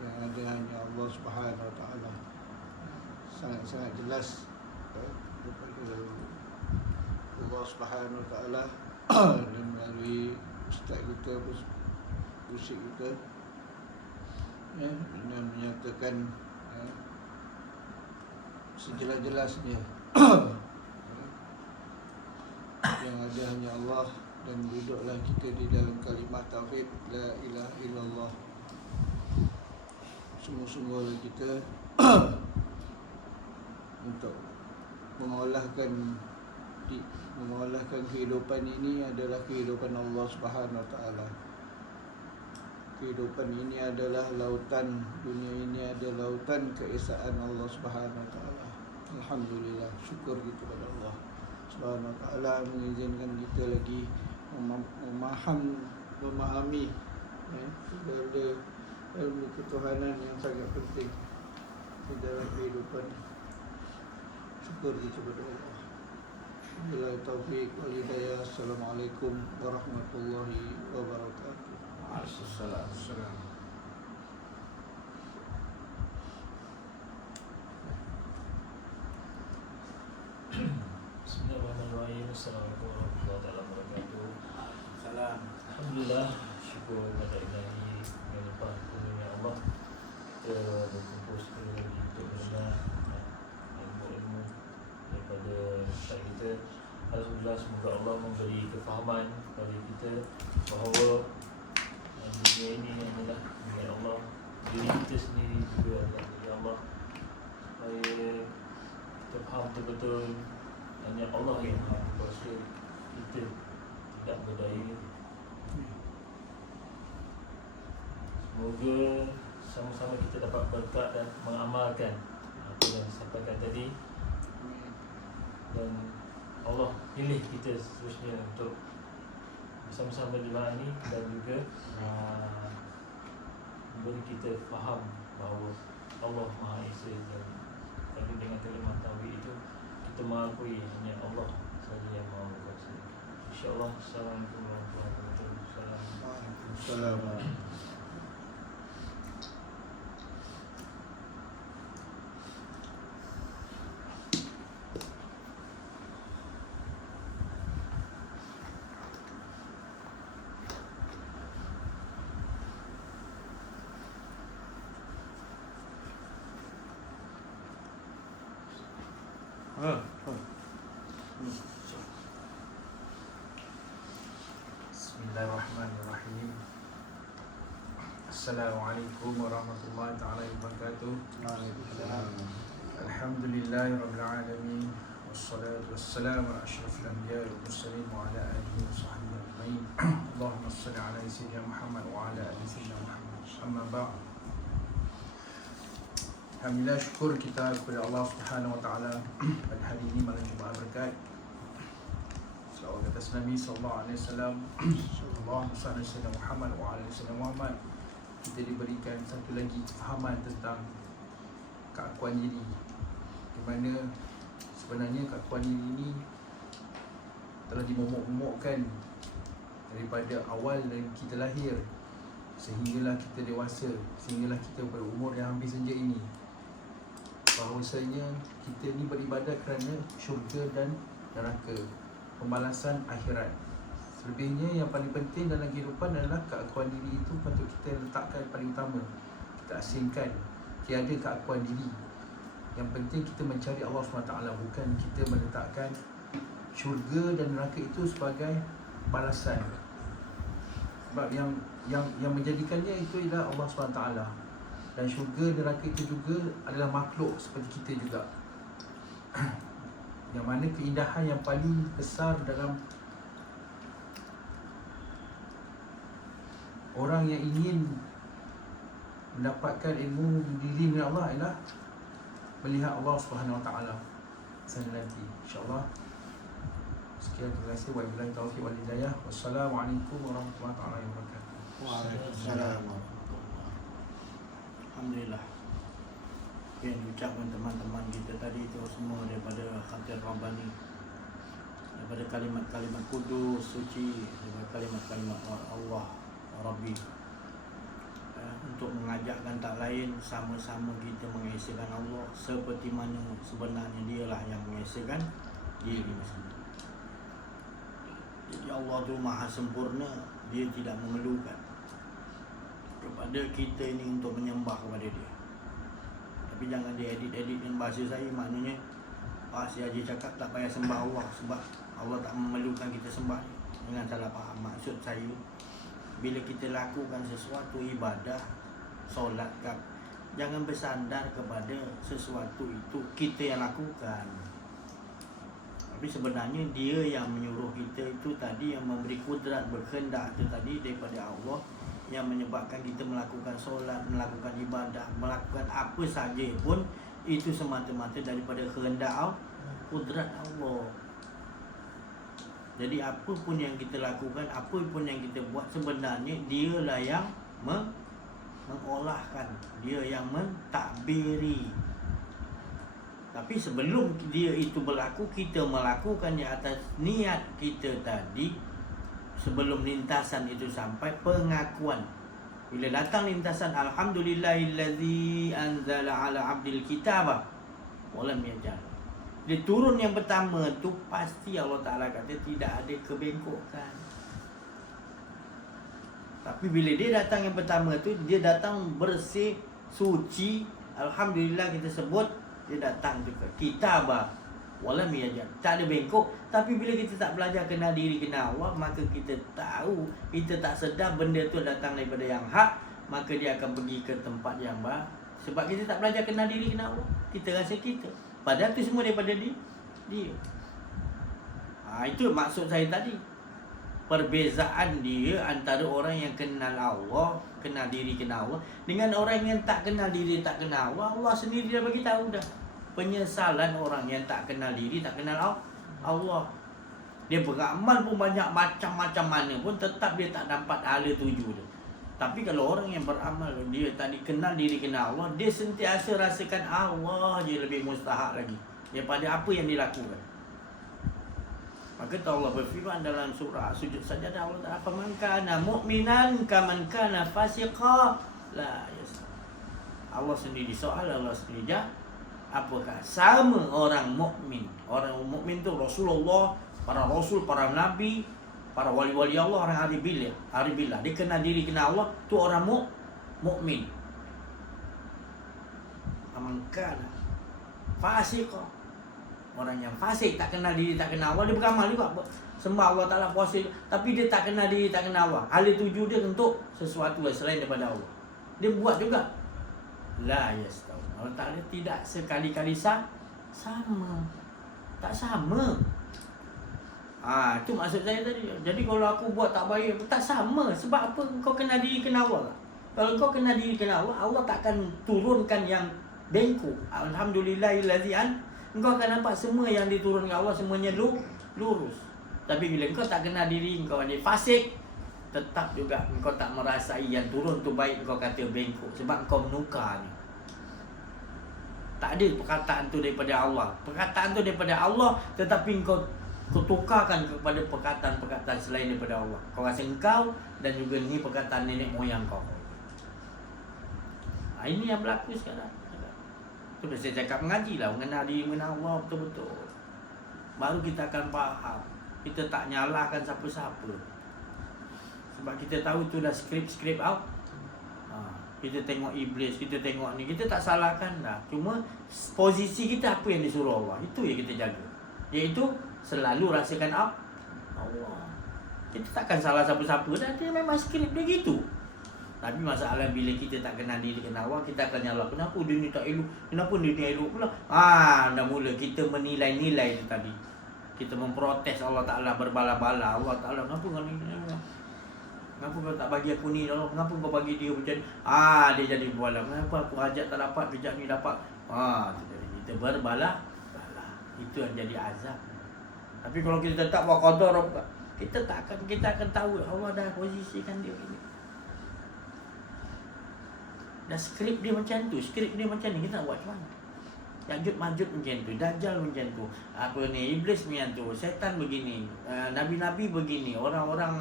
yang ada hanya Allah Subhanahu wa taala. Sangat-sangat jelas daripada Allah Subhanahu wa taala dan melalui ustaz kita, Ustaz kita, dengan menyatakan sejelas-jelasnya yang ada hanya Allah, dan duduklah kita di dalam kalimat tauhid la ilaha illallah. Sungguh-sungguhlah kita untuk mengolahkan kehidupan ini adalah kehidupan Allah Subhanahu Wa Taala. Kehidupan ini adalah lautan, dunia ini adalah lautan keesaan Allah Subhanahu Wa Taala. Alhamdulillah, syukur kita kepada Allah Subhanahu Wa Taala mengizinkan kita lagi memahami segala ilmu ketuhanan yang sangat penting di dalam kehidupan. Syukur kita kepada Allah. Wabillahi taufiq wal hidayah. Assalamualaikum warahmatullahi wabarakatuh. Waalaikumsalam. Bismillahirrahmanirrahim. Assalamualaikum warahmatullahi wabarakatuh. Salam. Alhamdulillah, syukur kepada Ilahi yang limpah kurnia Allah. Kita berkumpul sekali lagi untuk belajar ilmu-ilmu daripada Ustaz kita. Alhamdulillah, semoga Allah memberi kefahaman kepada kita bahawa dunia ini adalah milik Allah, diri kita sendiri juga adalah milik Allah. Supaya kita faham betul-betul hanya Allah yang maha berkuasa, kita tidak berdaya. Semoga sama-sama kita dapat berkat dan mengamalkan apa yang disampaikan tadi, dan Allah pilih kita seterusnya untuk bersama-sama di dalam ini, dan juga memberi kita faham bahawa Allah Maha Esa, dan kalau dengan kalimat tauhid itu kita mengakui hanya Allah sahaja yang Maha Berkuasa. InsyaAllah. Assalamualaikum warahmatullahi wabarakatuh. Waalaikumsalam. Bismillahirrahmanirrahim. Assalamualaikum warahmatullahi taala wabarakatuh. Waalaikumsalam. Alhamdulillahirabbil alamin, wassalatu wassalamu ala asyrafil anbiya'i wal mursalin wa ala alihi wa sahbihi ajma'in. Allahumma shalli ala sayyidina Muhammad wa ala ali sayyidina Muhammad. Amma ba'd. Alhamdulillah, syukur kita kepada Allah Subhanahu wa taala pada hari ini malam Jumaat berkat. Salawat atas Nabi sallallahu alaihi wasallam, sallallahu alaihi wasallam Muhammad wa alaihi wasallam Muhammad. Kita diberikan satu lagi kefahaman tentang keakuan diri, di mana sebenarnya keakuan diri ini telah dimomok-momokkan daripada awal dari kita lahir sehinggalah kita dewasa, sehinggalah kita berumur yang hampir senja ini, bahawasanya kita ni beribadat kerana syurga dan neraka, pembalasan akhirat. Selebihnya yang paling penting dalam kehidupan adalah keakuan diri itu patut kita letakkan paling utama. Kita asingkan, tiada keakuan diri. Yang penting kita mencari Allah SWT, bukan kita meletakkan syurga dan neraka itu sebagai balasan. Sebab yang menjadikannya itu ialah Allah SWT, dan syurga neraka itu juga adalah makhluk seperti kita juga. Yang mana keindahan yang paling besar dalam orang yang ingin mendapatkan ilmu diri dari Allah ialah melihat Allah Subhanahu Wa Taala sana nanti, insya-Allah. Sekian, terima kasih. Wabillahi taufiq wal hidayah. Wassalamualaikum warahmatullahi wabarakatuh. Waalaikumsalam. Alhamdulillah. Yang diucapkan teman-teman kita tadi itu semua daripada khatir Rabbani, daripada kalimat-kalimat kudus, suci, daripada kalimat-kalimat Allah Rabbi, untuk mengajakkan tak lain sama-sama kita mengesakan Allah seperti mana sebenarnya dialah yang mengesakan diri sendiri. Jadi Allah tu maha sempurna, dia tidak memerlukan kepada kita ini untuk menyembah kepada dia. Tapi jangan diedit-edit dengan bahasa saya, maknanya si Haji cakap tak payah sembah Allah sebab Allah tak memerlukan kita sembah. Jangan salah faham. Maksud saya, bila kita lakukan sesuatu ibadah, solat kan, jangan bersandar kepada sesuatu itu kita yang lakukan. Tapi sebenarnya dia yang menyuruh kita itu tadi, yang memberi kudrat berkehendak itu tadi daripada Allah, yang menyebabkan kita melakukan solat, melakukan ibadah, melakukan apa saja pun itu semata-mata daripada kehendak Allah, kudrat Allah. Jadi apa pun yang kita lakukan, apa pun yang kita buat, sebenarnya dialah yang mengolahkan, dia yang mentadbiri. Tapi sebelum dia itu berlaku, kita melakukannya atas niat kita tadi. Sebelum lintasan itu sampai, pengakuan. Bila datang lintasan, alhamdulillahillazi anzala ala abdil kitabah walam yaj'al. Dia turun yang pertama tu pasti Allah Ta'ala kata tidak ada kebengkokan. Tapi bila dia datang yang pertama tu, dia datang bersih, suci. Alhamdulillah kita sebut, dia datang juga kitabah walam yaj'al, tak ada bengkok. Tapi bila kita tak belajar kenal diri, kenal Allah, maka kita tahu, kita tak sedar benda tu datang daripada yang hak, maka dia akan pergi ke tempat yang baik. Sebab kita tak belajar kenal diri, kenal Allah, kita rasa kita, padahal tu semua daripada dia. Itu maksud saya tadi. Perbezaan dia antara orang yang kenal Allah, kenal diri, kenal Allah, dengan orang yang tak kenal diri, tak kenal Allah. Allah sendiri dah bagi tahu dah. Penyesalan orang yang tak kenal diri, tak kenal Allah. Dia beramal pun banyak macam-macam mana pun, tetap dia tak dapat hala tuju dia. Tapi kalau orang yang beramal, dia tadi kenal diri, kenal Allah, dia sentiasa rasakan Allah je lebih mustahak lagi daripada apa yang dilakukan. Maka Allah berfirman dalam surah Sujud Sajadah, Allah Ta'ala, faman kana mu'minan kaman kana fasiqa la yastawun. Allah sendiri soal, Allah sendiri jawab, apakah sama orang mukmin? Orang mukmin tu Rasulullah, para rasul, para nabi, para wali-wali Allah, orang hari bila dia kenal diri, kenal Allah, tu orang mukmin. Faman kana fasiqa, orang yang fasik, tak kenal diri, tak kenal Allah, dia beramal juga, sembah Allah Ta'ala, puasa, tapi dia tak kenal diri, tak kenal Allah. Hala tuju dia untuk sesuatu selain daripada Allah, dia buat juga. La yastawun, Allah Ta'ala tidak sekali-kali sama. Tak sama. Itu maksud saya tadi. Jadi kalau aku buat tak baik, tak sama. Sebab apa? Kau kenal diri, kenal Allah. Kalau kau kenal diri, kenal Allah, Allah takkan turunkan yang bengkok. Alhamdulillahillazi engkau akan nampak semua yang diturunkan Allah semuanya lurus. Tapi bila engkau tak kenal diri, engkau ada fasik, tetap juga engkau tak merasai yang turun tu baik, engkau kata bengkok. Sebab engkau menukar ni. Tak ada perkataan tu daripada Allah. Perkataan tu daripada Allah, tetapi engkau tukarkan kepada perkataan-perkataan selain daripada Allah. Kau rasa engkau dan juga ni perkataan nenek moyang kau. Ini yang berlaku sekarang. Itu saya cakap, mengajilah, mengenal diri, mengenal Allah betul-betul. Baru kita akan faham. Kita tak nyalahkan siapa-siapa. Sebab kita tahu itu dah skrip-skrip out. Kita tengok iblis, kita tengok ni, kita tak salahkan dah. Cuma posisi kita apa yang disuruh Allah, itu yang kita jaga. Iaitu selalu rasakan Allah. Kita takkan salah siapa-siapa dah, dia memang skrip dia gitu. Tapi masalah bila kita tak kenal diri, kenal Allah, kita akan nyalah. Kenapa dia ni tak elok? Kenapa dia ni elok pula? Dah mula kita menilai-nilai tu tadi. Kita memprotes Allah Ta'ala berbala-bala. Allah Ta'ala, kenapa kau ni? Kenapa kau tak bagi aku ni? Kenapa kau bagi dia macam ni? Dia jadi berbala. Kenapa aku hajat tak dapat, kejap ni dapat? Kita berbala-bala. Itu yang jadi azab. Tapi kalau kita tetap buat qadar, kita akan tahu Allah dah posisikan dia ini. Dah skrip dia macam tu, skrip dia macam ni, kita nak buat macam mana? Ya'juj Ma'juj macam tu, Dajjal macam tu, Iblis macam tu, setan begini, Nabi-Nabi begini, orang-orang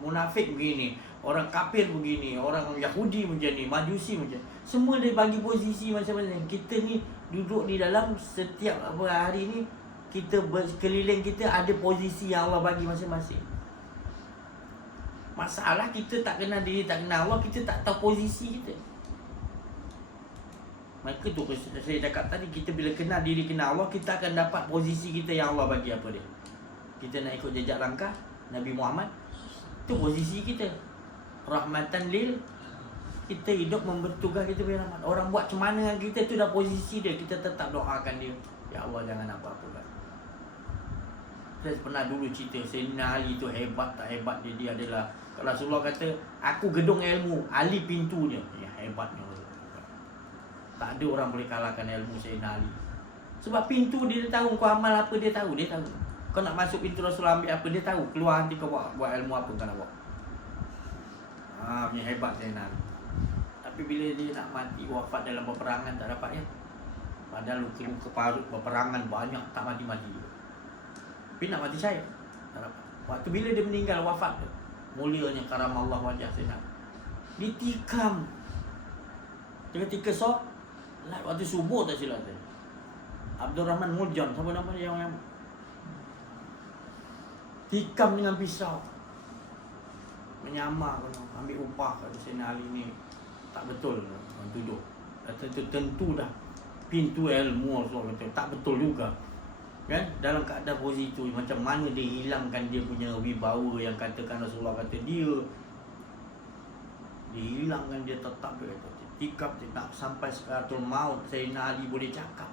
munafik begini, orang kafir begini, orang Yahudi macam ni, Majusi macam ni. Semua dia bagi posisi macam-macam. Kita ni duduk di dalam setiap hari ni, kita berkeliling kita ada posisi yang Allah bagi masing-masing. Masalah kita tak kenal diri, tak kenal Allah, kita tak tahu posisi kita. Maka tu saya cakap tadi, kita bila kenal diri, kenal Allah, kita akan dapat posisi kita yang Allah bagi apa dia. Kita nak ikut jejak langkah Nabi Muhammad. Itu posisi kita. Rahmatan lil, kita hidup membentukkan kita punya rahmat. Orang buat macam mana dengan kita tu dah posisi dia. Kita tetap doakan dia. Ya Allah jangan apa-apa kan. Saya pernah dulu cerita Sayyidina Ali tu hebat tak hebat dia adalah, Rasulullah kata aku gedung ilmu, Ali pintunya. Ya hebatnya Rasulullah. Tak ada orang boleh kalahkan ilmu Sayyidina Ali. Sebab pintu dia tahu, kau amal apa dia tahu, dia tahu. Kau nak masuk pintu Rasulullah ambil apa dia tahu. Keluar nanti kau buat ilmu apa kau nak buat. Punya hebat Sayyidina Ali. Tapi bila dia nak mati, wafat dalam peperangan tak dapat ya. Padahal luka-luka parut peperangan banyak, tak mati-mati juga. Tapi nak mati syahid tak dapat. Waktu bila dia meninggal wafat tu, mulianya karamallah wajah Sayyidina Ali, ditikam ketika solat waktu subuh tak silap saya. Abdul Rahman Muljan, siapa nama dia yang tikam dengan pisau, menyamar, ambil upah kata Sayyidina Ali ni tak betul orang tuduh. Kata tentu dah pintu ilmu Rasulullah kata tak betul juga. Kan dalam keadaan posisi itu macam mana dia hilangkan dia punya wibawa yang katakan Rasulullah kata dia hilangkan, dia tetap dia kata tikap dia tak sampai sekaratul maut. Sayyidina Ali boleh cakap,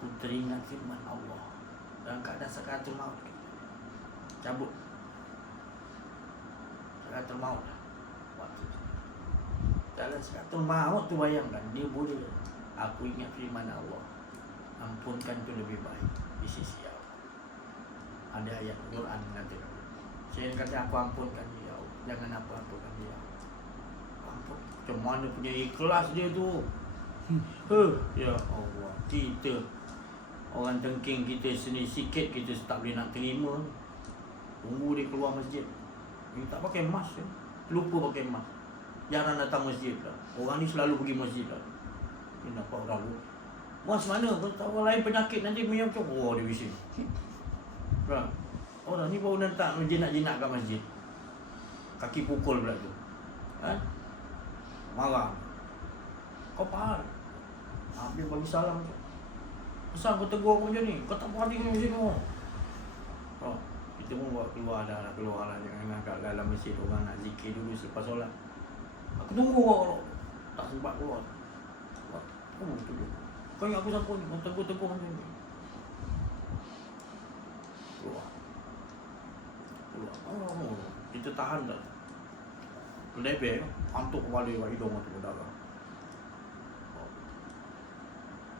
aku teringat firman Allah dalam keadaan sekaratul maut, cabut sekaratul maut waktu dalam sekaratul maut tu, bayangkan dia boleh, aku ingat firman Allah, ampunkan tu lebih baik di sisi Allah. Ada ayat Quran mengatakan, saya kata aku ampunkan dia, jangan apa-apakan dia. Ampun, macam mana punya ikhlas dia tu. Ya Allah, kita orang tengking kita sini sikit kita tak boleh nak terima. Tunggu dia keluar masjid, dia tak pakai mask ya. Lupa pakai mask, jarang datang masjid lah. Orang ni selalu pergi masjid lah. Dia nampak orang lu, mas mana? Kau tahu orang lain penyakit nanti menyokong. Oh dia bising. Kan? Orang ni baru nak jinak-jinak kat masjid. Kaki pukul pula tu. Kan? Marah. Kau faham? Dia bagi salam tu. Asal kau tegur aku macam ni? Kau tak berhati dengan masjid kau. Oh, kita pun buat keluar dah, keluar lah. Jangan kat dalam masjid orang nak zikir dulu selepas solat. Aku tunggu kau. Tak sempat keluar. Oh, tunggu. Kau ingat aku siapa ni? Kau tegur-tegur macam ni. Keluar. Oh, kita tahan tak? Lebih, antuk kepala hidung tu berdarah.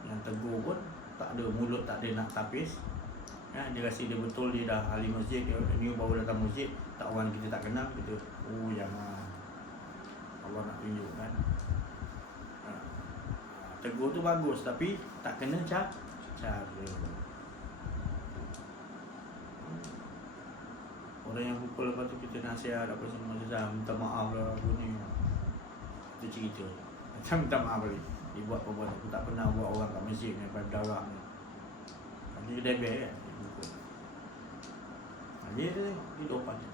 Yang tegur pun tak ada, mulut tak ada nak tapis. Ya, dia rasa dia betul, dia dah ahli masjid, dia baru datang masjid, tak orang kita tak kenal, kita jangan. Allah nak tunjukkan. Tegur tu bagus tapi tak kena cara. Orang yang pukul lepas tu kita nasihat apa semua, minta maaf lah aku ni. Kita cerita macam minta maaf balik. Dia buat apa-apa, aku tak pernah buat orang kat masjid ni sampai berdarah ni. Dia debel kan, dia pukul. Dia tengok kehidupan dia.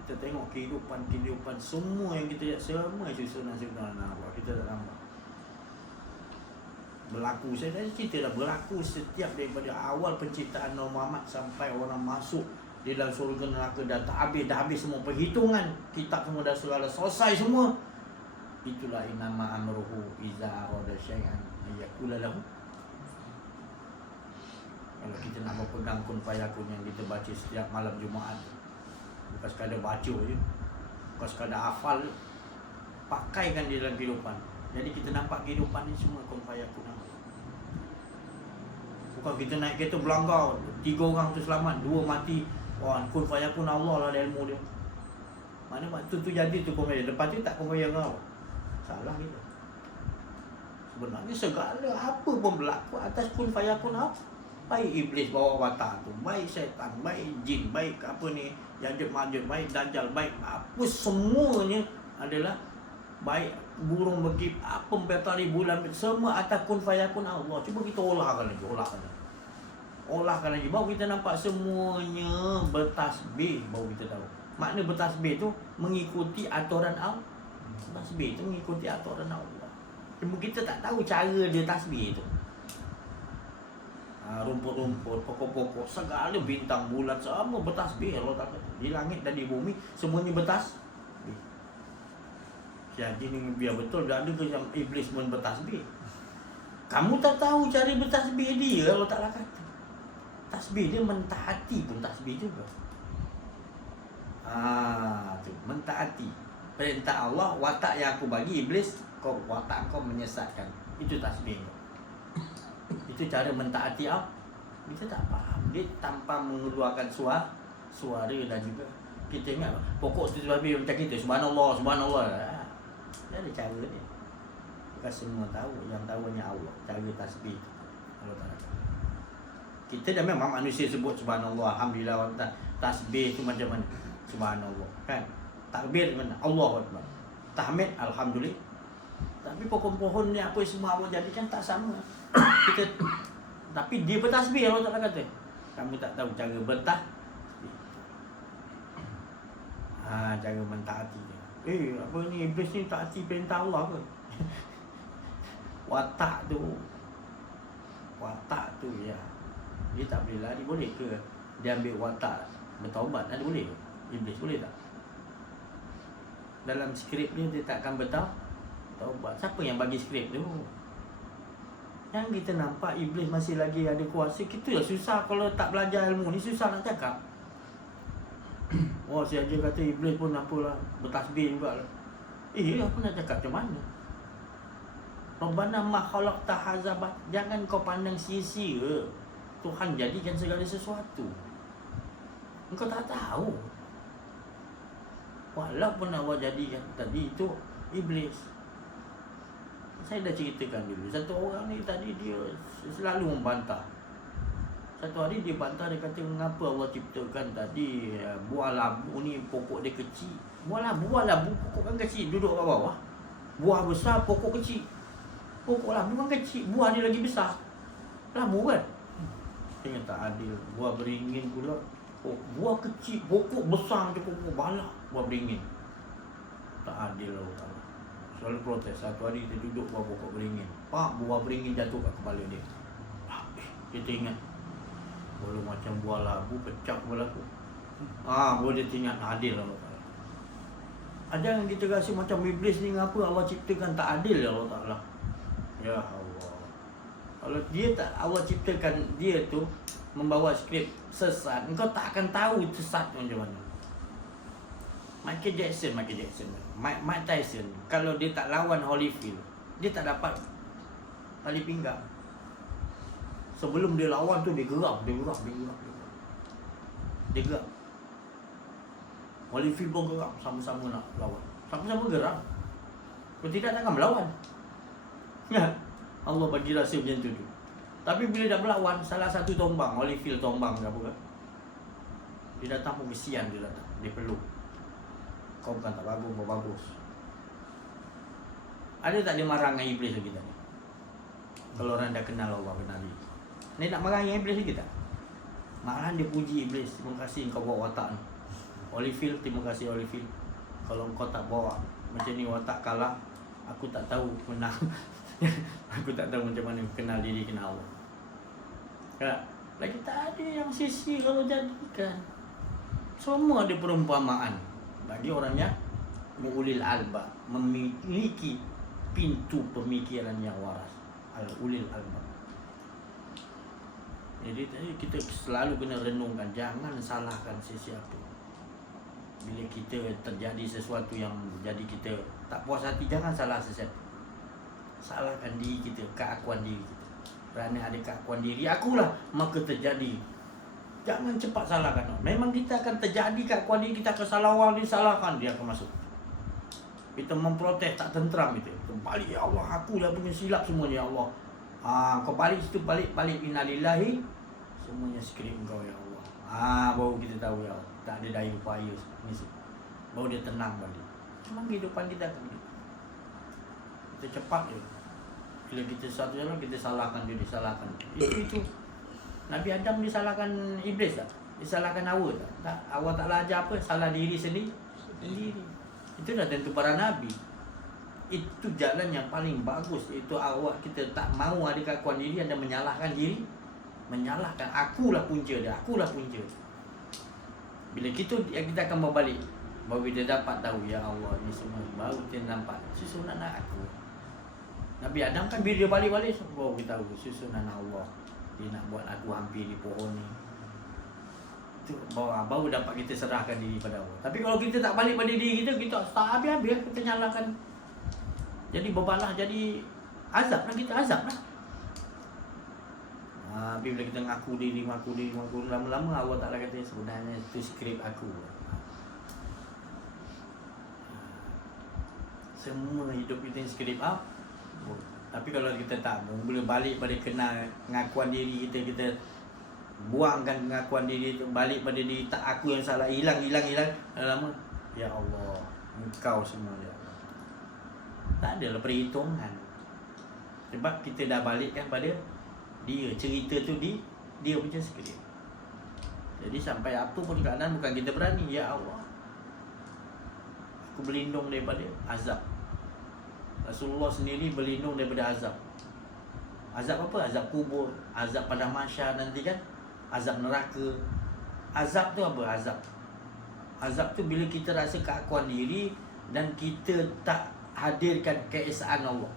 Kita tengok kehidupan semua yang kita lihat, semua susun nasional nak buat, kita tak nampak. Berlaku, saya dah cerita dah, berlaku setiap daripada awal penciptaan Nabi Muhammad sampai orang masuk di dalam surga neraka, dah habis semua perhitungan, kitab semua dah selesai semua. Itulah inama amruhu iza arada syai'an ayakula lahu. Kalau kita nak berpegang kun fayakun yang kita baca setiap malam Jumaat, bukan sekadar baca je, bukan sekadar hafal, pakaikan di dalam kehidupan. Jadi kita nampak kehidupan ni semua kun fayakun. Bukan kita naik kereta berlanggar, 3 orang tu selamat, 2 mati. Wah, kun fayakun Allah lah ilmu dia. Mana waktu tu jadi tu kun fayakun, lepas tu tak kun fayakun kau. Salah kita. Sebenarnya segala apa pun berlaku atas kun fayakun apa? Baik iblis bawa watak tu, baik syaitan, baik jin, baik apa ni, Yajud Majud, baik Dajjal, baik apa semuanya adalah baik burung berkip, apa petari bulan, semua atas kun fayakun Allah. Cuba kita olahkan lagi, baru kita nampak semuanya bertasbih, baru kita tahu. Makna bertasbih tu mengikuti aturan Allah. Tasbih tu mengikuti aturan Allah. Cuma kita tak tahu cara dia tasbih tu. rumput-rumput, pokok-pokok, segala bintang bulan semua bertasbih Allah Ta'ala. Di langit dan di bumi semuanya bertasbih. Jadi ni biar betul dah ada ke yang iblis pun bertasbih. Kamu tak tahu cara bertasbih dia, Allah Ta'ala kata. Tasbih dia mentaati pun tasbih juga. Tu mentaati perintah Allah. Watak yang aku bagi iblis, kau watak kau menyesatkan. Itu tasbih kau. Itu cara mentaati Allah. Kita tak faham. Dia tanpa mengeluarkan suara dan juga kita ingat pokok tu tasbih macam kita, subhanallah, subhanallah. Dia ada cara dia. Bukan semua tahu. Yang tahu hanya Allah. Cara tasbih Allah Ta'ala. Kita dah memang manusia sebut subhanallah, alhamdulillah, tasbih tu macam mana? Subhanallah, kan? Takbir mana? Allahu Akbar. Tahmid alhamdulillah. Tapi pohon-pohon ni apa semua Allah jadikan tak sama. Kita tapi dia bertasbih, Allah Ta'ala kata. Kamu tak tahu cara bertasbih. Cara mentaati dia. Apa ni iblis ni taati perintah Allah ke? Watak tu ya. Dia tak boleh lari, boleh ke dia ambil watak bertaubat? Ada boleh ke? Iblis boleh tak? Dalam skrip dia tak akan bertaubat. Siapa yang bagi skrip tu? Yang kita nampak iblis masih lagi ada kuasa. Kita lah susah kalau tak belajar ilmu ni, susah nak cakap. Oh, saya aja kata iblis pun apalah, bertasbih jugalah. Apa nak cakap macam mana? Rabbana ma khalaqta hazabat. Jangan kau pandang sia-sia. Tuhan jadikan segala sesuatu. Engkau tak tahu. Walaupun Allah jadikan tadi itu iblis. Saya dah ceritakan dulu. Satu orang ni tadi dia selalu membantah. Satu hari dia bantah, dia kata mengapa Allah ciptakan tadi buah labu ni pokok dia kecil. Buah labu pokok kan kecil, duduk kat bawah. Buah besar, pokok kecil. Pokok labu kan kecil, buah dia lagi besar. Labu kan? Tengok tak adil. Buah beringin pula. Buah kecil, pokok besar macam pokok balak. Buah beringin. Tak adil Allah. Selalu protes. Satu hari dia duduk bawah pokok beringin. Buah beringin jatuh kat kepala dia. Kita ingat. Belum macam buah labu, pecah kepala aku. Baru dia ingat adil Allah. Ada yang kita rasa macam iblis ni, ngapa Allah ciptakan tak adil Allah Ta'ala. Ya Allah. Kalau dia tak, Allah ciptakan dia tu membawa skrip sesat, engkau tak akan tahu sesat macam mana. Michael Jackson, Mike Tyson, kalau dia tak lawan Holyfield, dia tak dapat tali pinggang. Sebelum dia lawan tu dia gerak. Holyfield pun gerak, sama-sama nak lawan. Sama-sama gerak. Kalau tidak takkan melawan. Ya. Allah bagi rahsia macam tu. Tapi bila dah berlawan, salah satu tombang, Holyfield tombang ke apa kan? Dia datang pun kesian dia datang. Dia peluk. Kau bukan tak bagus, kau bagus. Ada tak dia marah dengan iblis lagi tadi? Kalau orang dah kenal Allah, kenal dia. Ni nak marah dengan iblis lagi tak? Malahan dia puji iblis. Terima kasih kau bawa watak ni. Holyfield, terima kasih Holyfield. Kalau kau tak bawa macam ni watak kalah, aku tak tahu menang. Aku tak tahu macam mana kenal diri, kenal Allah. Tak? Lagi tak ada yang sisi kalau jadikan. Semua ada perumpamaan. Bagi orang yang ulil albab, memiliki pintu pemikiran yang waras. Ulil albab. Jadi kita selalu kena renungkan, jangan salahkan sesiapa. Bila kita terjadi sesuatu yang jadi kita tak puas hati, jangan salah sesiapa. Salahkan diri kita, keakuan diri kita. Kerana ada keakuan diri akulah, maka terjadi. Jangan cepat salahkan orang. Memang kita akan terjadi keakuan diri, kita akan salah orang, disalahkan, dia akan masuk. Kita memprotes tak tentram kita. Kita balik, ya Allah, aku dah punya silap semuanya, ya Allah. Kau balik situ, balik innalillahi, semuanya skrip kau, ya Allah. Baru kita tahu, ya Allah, tak ada daya upaya ni. Baru dia tenang balik. Memang kehidupan kita akan begitu. Kita cepat je. Bila kita satu jalan, kita salahkan dia, disalahkan. Itu Nabi Adam disalahkan iblis tak? Disalahkan Hawa tak? Hawa tak ajar apa? Salah diri sendiri. Itu dah tentu para Nabi. Itu jalan yang paling bagus. Itu awak kita tak mahu ada keakuan diri, anda menyalahkan diri menyalahkan, akulah punca dia, akulah punca. Bila kita akan berbalik, baru kita dapat tahu, ya Allah ni semua baru kita nampak susunan aku. Nabi Adam kan bila dia balik-balik baru kita tahu susunan Allah. Dia nak buat aku hampir di pohon ni. Itu baru dapat kita serahkan diri pada Allah. Tapi kalau kita tak balik pada diri kita, kita tak habis-habis kita nyalakan. Jadi bebalah, jadi azab lah, kita azab lah. Bila kita ngaku diri, lama-lama Allah Ta'ala kata sebenarnya itu skrip aku. Semua hidup kita skrip up. Tapi kalau kita tak boleh balik pada kenal pengakuan diri kita, kita buangkan pengakuan diri itu, balik pada diri tak aku yang salah, hilang lama, ya Allah engkau semua ya Allah. Tak adalah perhitungan. Sebab kita dah balikkan pada dia, cerita tu dia punya skrip. Jadi sampai apa pun keadaan bukan kita berani, ya Allah aku berlindung daripada azab. Rasulullah sendiri berlindung daripada azab. Azab apa? Azab kubur, azab pada mahsyar nanti kan, azab neraka. Azab tu apa? Azab tu bila kita rasa keakuan diri dan kita tak hadirkan keesaan Allah.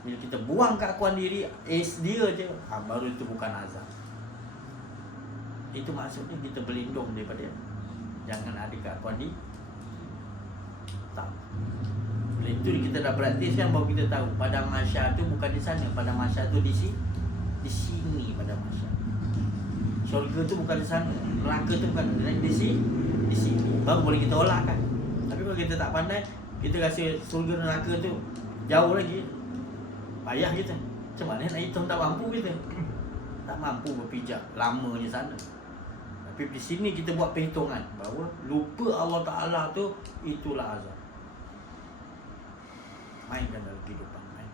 Bila kita buang keakuan diri, dia je, baru itu bukan azab. Itu maksudnya kita berlindung daripada jangan ada keakuan diri. Tak. Bila itu kita dah praktis kan, baru kita tahu padang mahsyar tu bukan di sana, padang mahsyar tu di sini padang mahsyar. Syurga tu bukan di sana, neraka tu bukan di sini. Baru boleh kita olahkan. Tapi kalau kita tak pandai, kita rasa syurga neraka tu jauh lagi, payah kita. Macam mana nak hitung, tak mampu kita. Tak mampu berpijak lamanya sana. Tapi di sini kita buat perhitungan bahawa lupa Allah Ta'ala tu, itulah azab. Mainkan dalam kehidupan, main.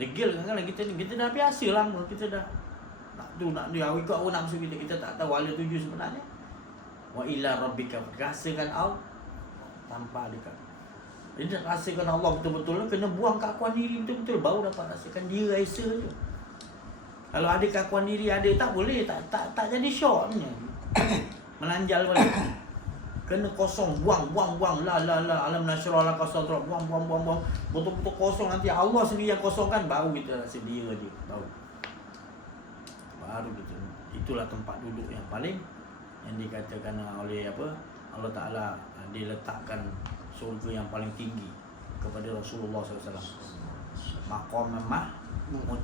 Degil kadang-kadang kita ni, kita dah biasa lama, kita dah nak dia ikut awak nafsu kita tak tahu ala tuju sebenarnya. Wa ila rabbika, rasakan Allah tanpa dekat. Jadi nak rasakan Allah betul-betul, kena buang keakuan diri betul-betul, baru dapat rasakan dia rasa tu. Kalau ada keakuan diri, ada tak boleh, tak jadi syoknya. Melanjal balik. Kena kosong, buang, la alam nasyrah laka sadrak, buang, betul-betul kosong. Nanti Allah sendiri yang kosongkan, baru kita rasa dia baru gitu. Itulah tempat duduk yang paling yang dikatakan oleh Allah Ta'ala, dia letakkan surga yang paling tinggi kepada Rasulullah SAW. Maqam Mahmud,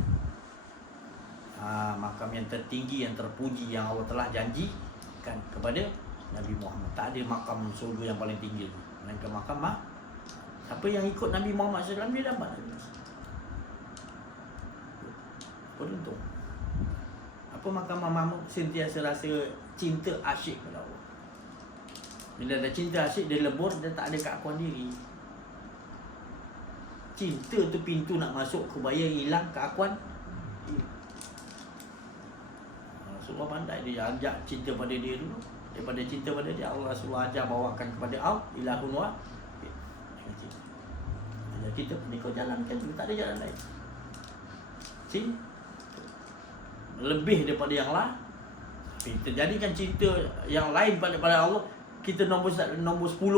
makam yang tertinggi, yang terpuji, yang Allah telah janjikan kepada Nabi Muhammad. Tak ada makam surga yang paling tinggi, melainkan makam siapa yang ikut Nabi Muhammad SAW, dia dapat. Beruntung. Apa makam Mahmud? Sentiasa rasa cinta asyik pada Allah. Bila ada cinta asyik, dia lebur, dia tak ada keakuan diri. Cinta tu pintu nak masuk kebaya, hilang keakuan. Rasulullah pandai, dia ajak cinta pada dia dulu. Daripada cinta pada dia, Allah Rasulullah ajar bawakan kepada Allah ilahun wa. Ajar kita, ni kau jalankan, tak ada jalan lain. Cinta lebih daripada yang lain. Kita jadikan cinta yang lain pada Allah, kita nombor 10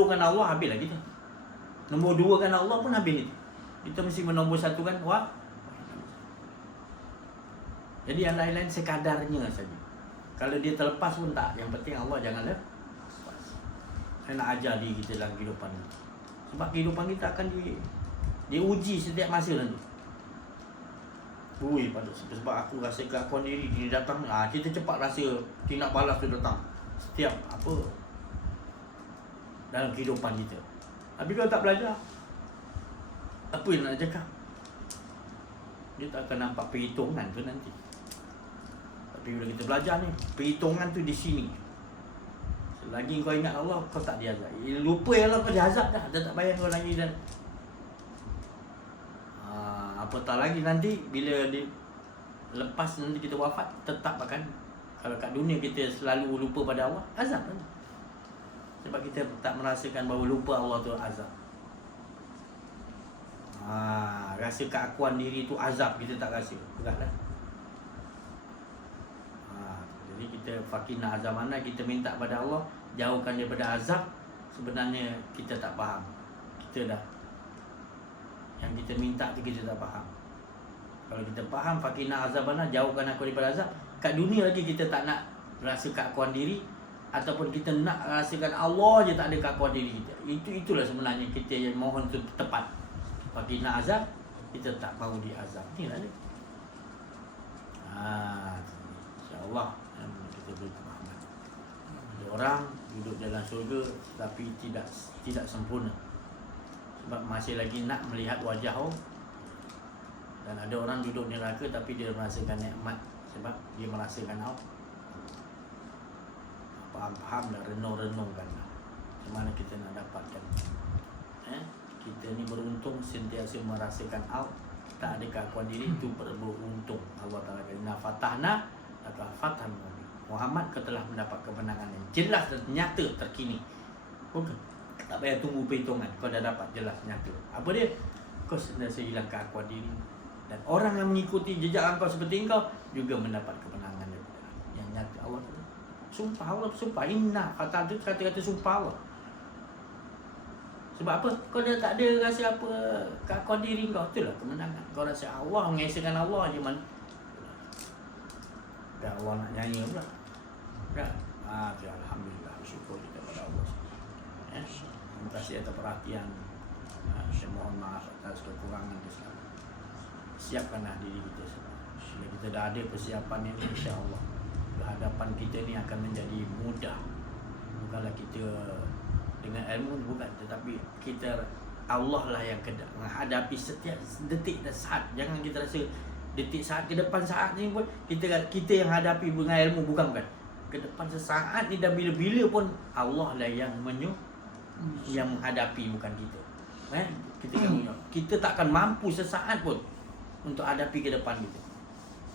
kan Allah, habislah kita. Nombor 2 kan Allah pun habis. Kita mesti menombor 1 kan wah. Jadi yang lain-lain sekadarnya saja. Kalau dia terlepas pun tak, yang penting Allah jangan lepas. Saya nak ajar diri kita dalam kehidupan ini. Sebab kehidupan kita akan diuji setiap masa nanti. Sebab aku rasa keakuan diri, dia datang, kita cepat rasa tindak balas tu datang. Setiap dalam kehidupan kita. Tapi kalau tak belajar, apa yang nak cakap? Dia tak akan nampak perhitungan tu nanti. Tapi bila kita belajar ni, perhitungan tu di sini. Selagi kau ingat Allah, kau tak diazab. Lupa Allah, kau diazab dah. Dia tak bayar kau lagi dah. Apatah lagi nanti bila lepas nanti kita wafat, tetap akan, kalau kat dunia kita selalu lupa pada Allah, azab kan? Sebab kita tak merasakan bahawa lupa Allah tu azab. Rasa keakuan diri tu azab, kita tak rasa. Beratlah. Jadi kita fakina azab mana, kita minta pada Allah jauhkan daripada azab. Sebenarnya kita tak faham. Kita dah, yang kita minta tu kita tak faham. Kalau kita faham fakina azabana, jauhkan aku daripada azab, kat dunia lagi kita tak nak rasa keakuan diri, ataupun kita nak rasakan Allah je tak ada keakuan diri kita. Itulah sebenarnya kita yang mohon tu tepat. Fakina azab, kita tak mahu diazab. Inilah dia. InsyaAllah kita boleh pemahaman. Ada orang duduk dalam surga tapi tidak sempurna, sebab masih lagi nak melihat wajah Allah. Dan ada orang duduk di neraka tapi dia merasakan nikmat, sebab dia merasakan Allah. Faham dan renung-renungkan macam mana kita nak dapatkan. Kita ni beruntung sentiasa merasakan Allah, tak ada keakuan diri, itu beruntung. Allah Ta'ala kata, "Inna fatahna laka fathan mubin." Muhammad, kau telah mendapat kemenangan yang jelas dan nyata, terkini. Bukan, tak payah tunggu perhitungan, kau dah dapat jelas nyata. Apa dia? Kau sentiasa hilang keakuan diri, dan orang yang mengikuti jejak engkau seperti engkau juga mendapat kemenangan yang nyata. Allah kata, sumpah, Allah sumpah. Inna fatah tu kata-kata sumpah Allah. Sebab apa? Kau dah tak ada rasa apa keakuan diri kau. Itulah kemenangan. Kau rasa Allah, mengesahkan Allah je mana. Dan Allah nak nyanyi pula. Kan? Alhamdulillah, syukur kita pada Allah. Terima kasih atas perhatian. Saya mohon maaf atas kekurangan kita. Siapkanlah diri kita semua. Bila kita dah ada persiapan ini, insya-Allah hadapan kita ni akan menjadi mudah. Bukanlah kita dengan ilmu, bukan, tetapi kita, Allah lah yang menghadapi setiap detik dan saat. Jangan kita rasa detik saat ke depan saat ni pun kita yang hadapi dengan ilmu, bukan. Ke depan sesaat ni dan bila-bila pun Allah lah yang yang menghadapi, bukan kita. Kita tak akan mampu sesaat pun untuk hadapi ke depan kita.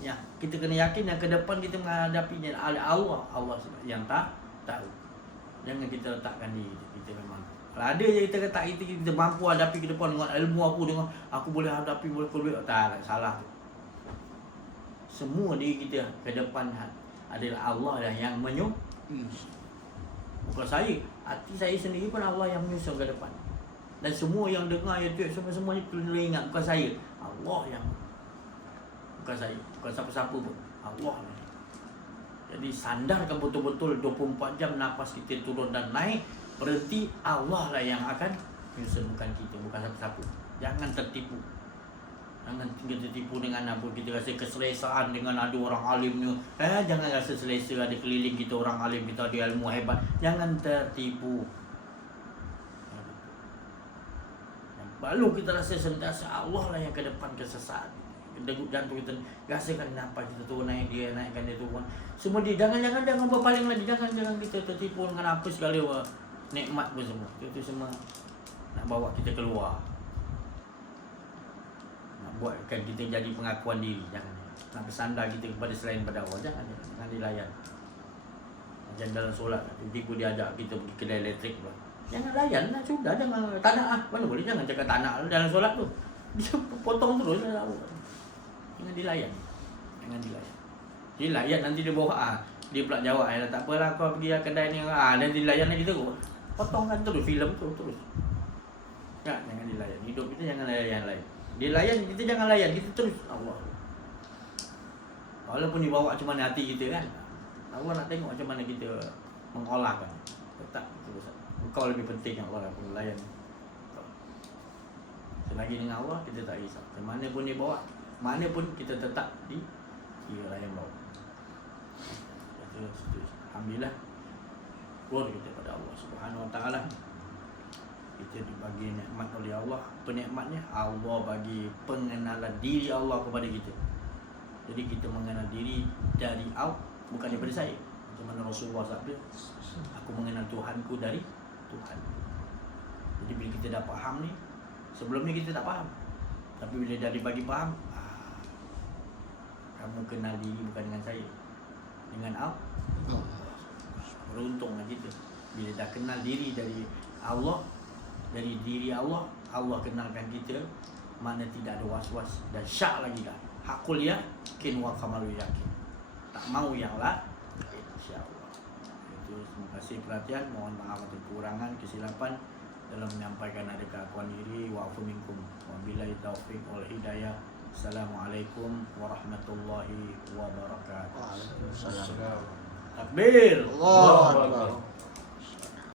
Ya, kita kena yakin yang ke depan kita menghadapinya Allah yang tahu. Jangan kita letakkan diri kita memang. Kalau ada je kita kata kita mampu hadapi ke depan dengan ilmu aku, dengan aku boleh hadapi, boleh keluar. Tak, salah tu. Semua diri kita ke depan adalah Allah yang bukan saya. Hati saya sendiri pun Allah yang menyusun ke depan. Dan semua yang dengar YouTube semua-semuanya kena ingat, bukan saya. Allah yang, bukan saya, bukan siapa-siapa pun, Allah. Jadi sandarkan betul-betul 24 jam nafas kita turun dan naik, berhenti, Allah lah yang akan menyusun, bukan kita, bukan siapa-siapa. Jangan tertipu. Jangan kita tertipu dengan apa kita rasa keselesaan dengan ada orang alim ni. Jangan rasa selesa ada keliling kita orang alim, kita ada ilmu hebat. Jangan tertipu. Lalu kita rasa sentiasa Allah lah yang ke depan kesesat. Degup jantung kita, rasakan nafas kita turun naik, dia naikkan, dia turun. Semua dia, jangan berpaling lagi. Jangan kita tertipu dengan apa segala nikmat pun semua. Itu semua nak bawa kita keluar. Nak buatkan kita jadi pengakuan diri. Jangan. Nak bersandar kita kepada selain pada Allah. Jangan dilayan. Macam dalam solat, tiba-tiba dia ajak kita pergi kedai elektrik pula. Jangan layan lah, sudah. Jangan, tak nak. Mana boleh, jangan cakap tak nak dalam solat tu. Dia potong terus lah. Jangan dilayan. Dia layan, nanti dia bawa dia pula jawab, tak apalah kau pergi kedai ni, dan dilayan lagi terus. Potongkan terus filem tu terus. Tak, jangan dilayan. Hidup kita jangan layan. Dia layan, kita jangan layan, kita terus Allah. Walaupun dibawa macam mana hati kita kan, Allah nak tengok macam mana kita mengolahkan. Tetap terus. Kau lebih penting Allah pun layan. Selagi dengan Allah kita tak risau. Mana pun dia bawa, mana pun kita tetap di layan bawa. Alhamdulillah, syukur kita pada Allah Subhanahu Wa Taala. Kita dibagi nikmat oleh Allah. Penikmatnya Allah bagi pengenalan diri Allah kepada kita. Jadi kita mengenal diri dari Allah, bukan daripada saya. Macam mana Rasulullah sabda, aku mengenal Tuhanku dari Tuhan. Jadi bila kita dah faham ni, sebelum ni kita tak faham. Tapi bila dah dibagi faham, kamu kenal diri bukan dengan saya, dengan Allah. Beruntunglah kita bila dah kenal diri dari Allah, dari diri Allah, Allah kenalkan kita mana tidak ada was-was dan syak lagi dah. Hakul yakin wa kamalul yakin. Tak mau yang lain, insyaallah. Itu terima kasih perhatian, mohon maaf atas kekurangan, kesilapan dalam menyampaikan ada keakuan diri. Wa'fu minkum. Wabillahi taufiq wal hidayah. Assalamualaikum warahmatullahi wabarakatuh. Waalaikumsalam. Takbir. Allahu Akbar.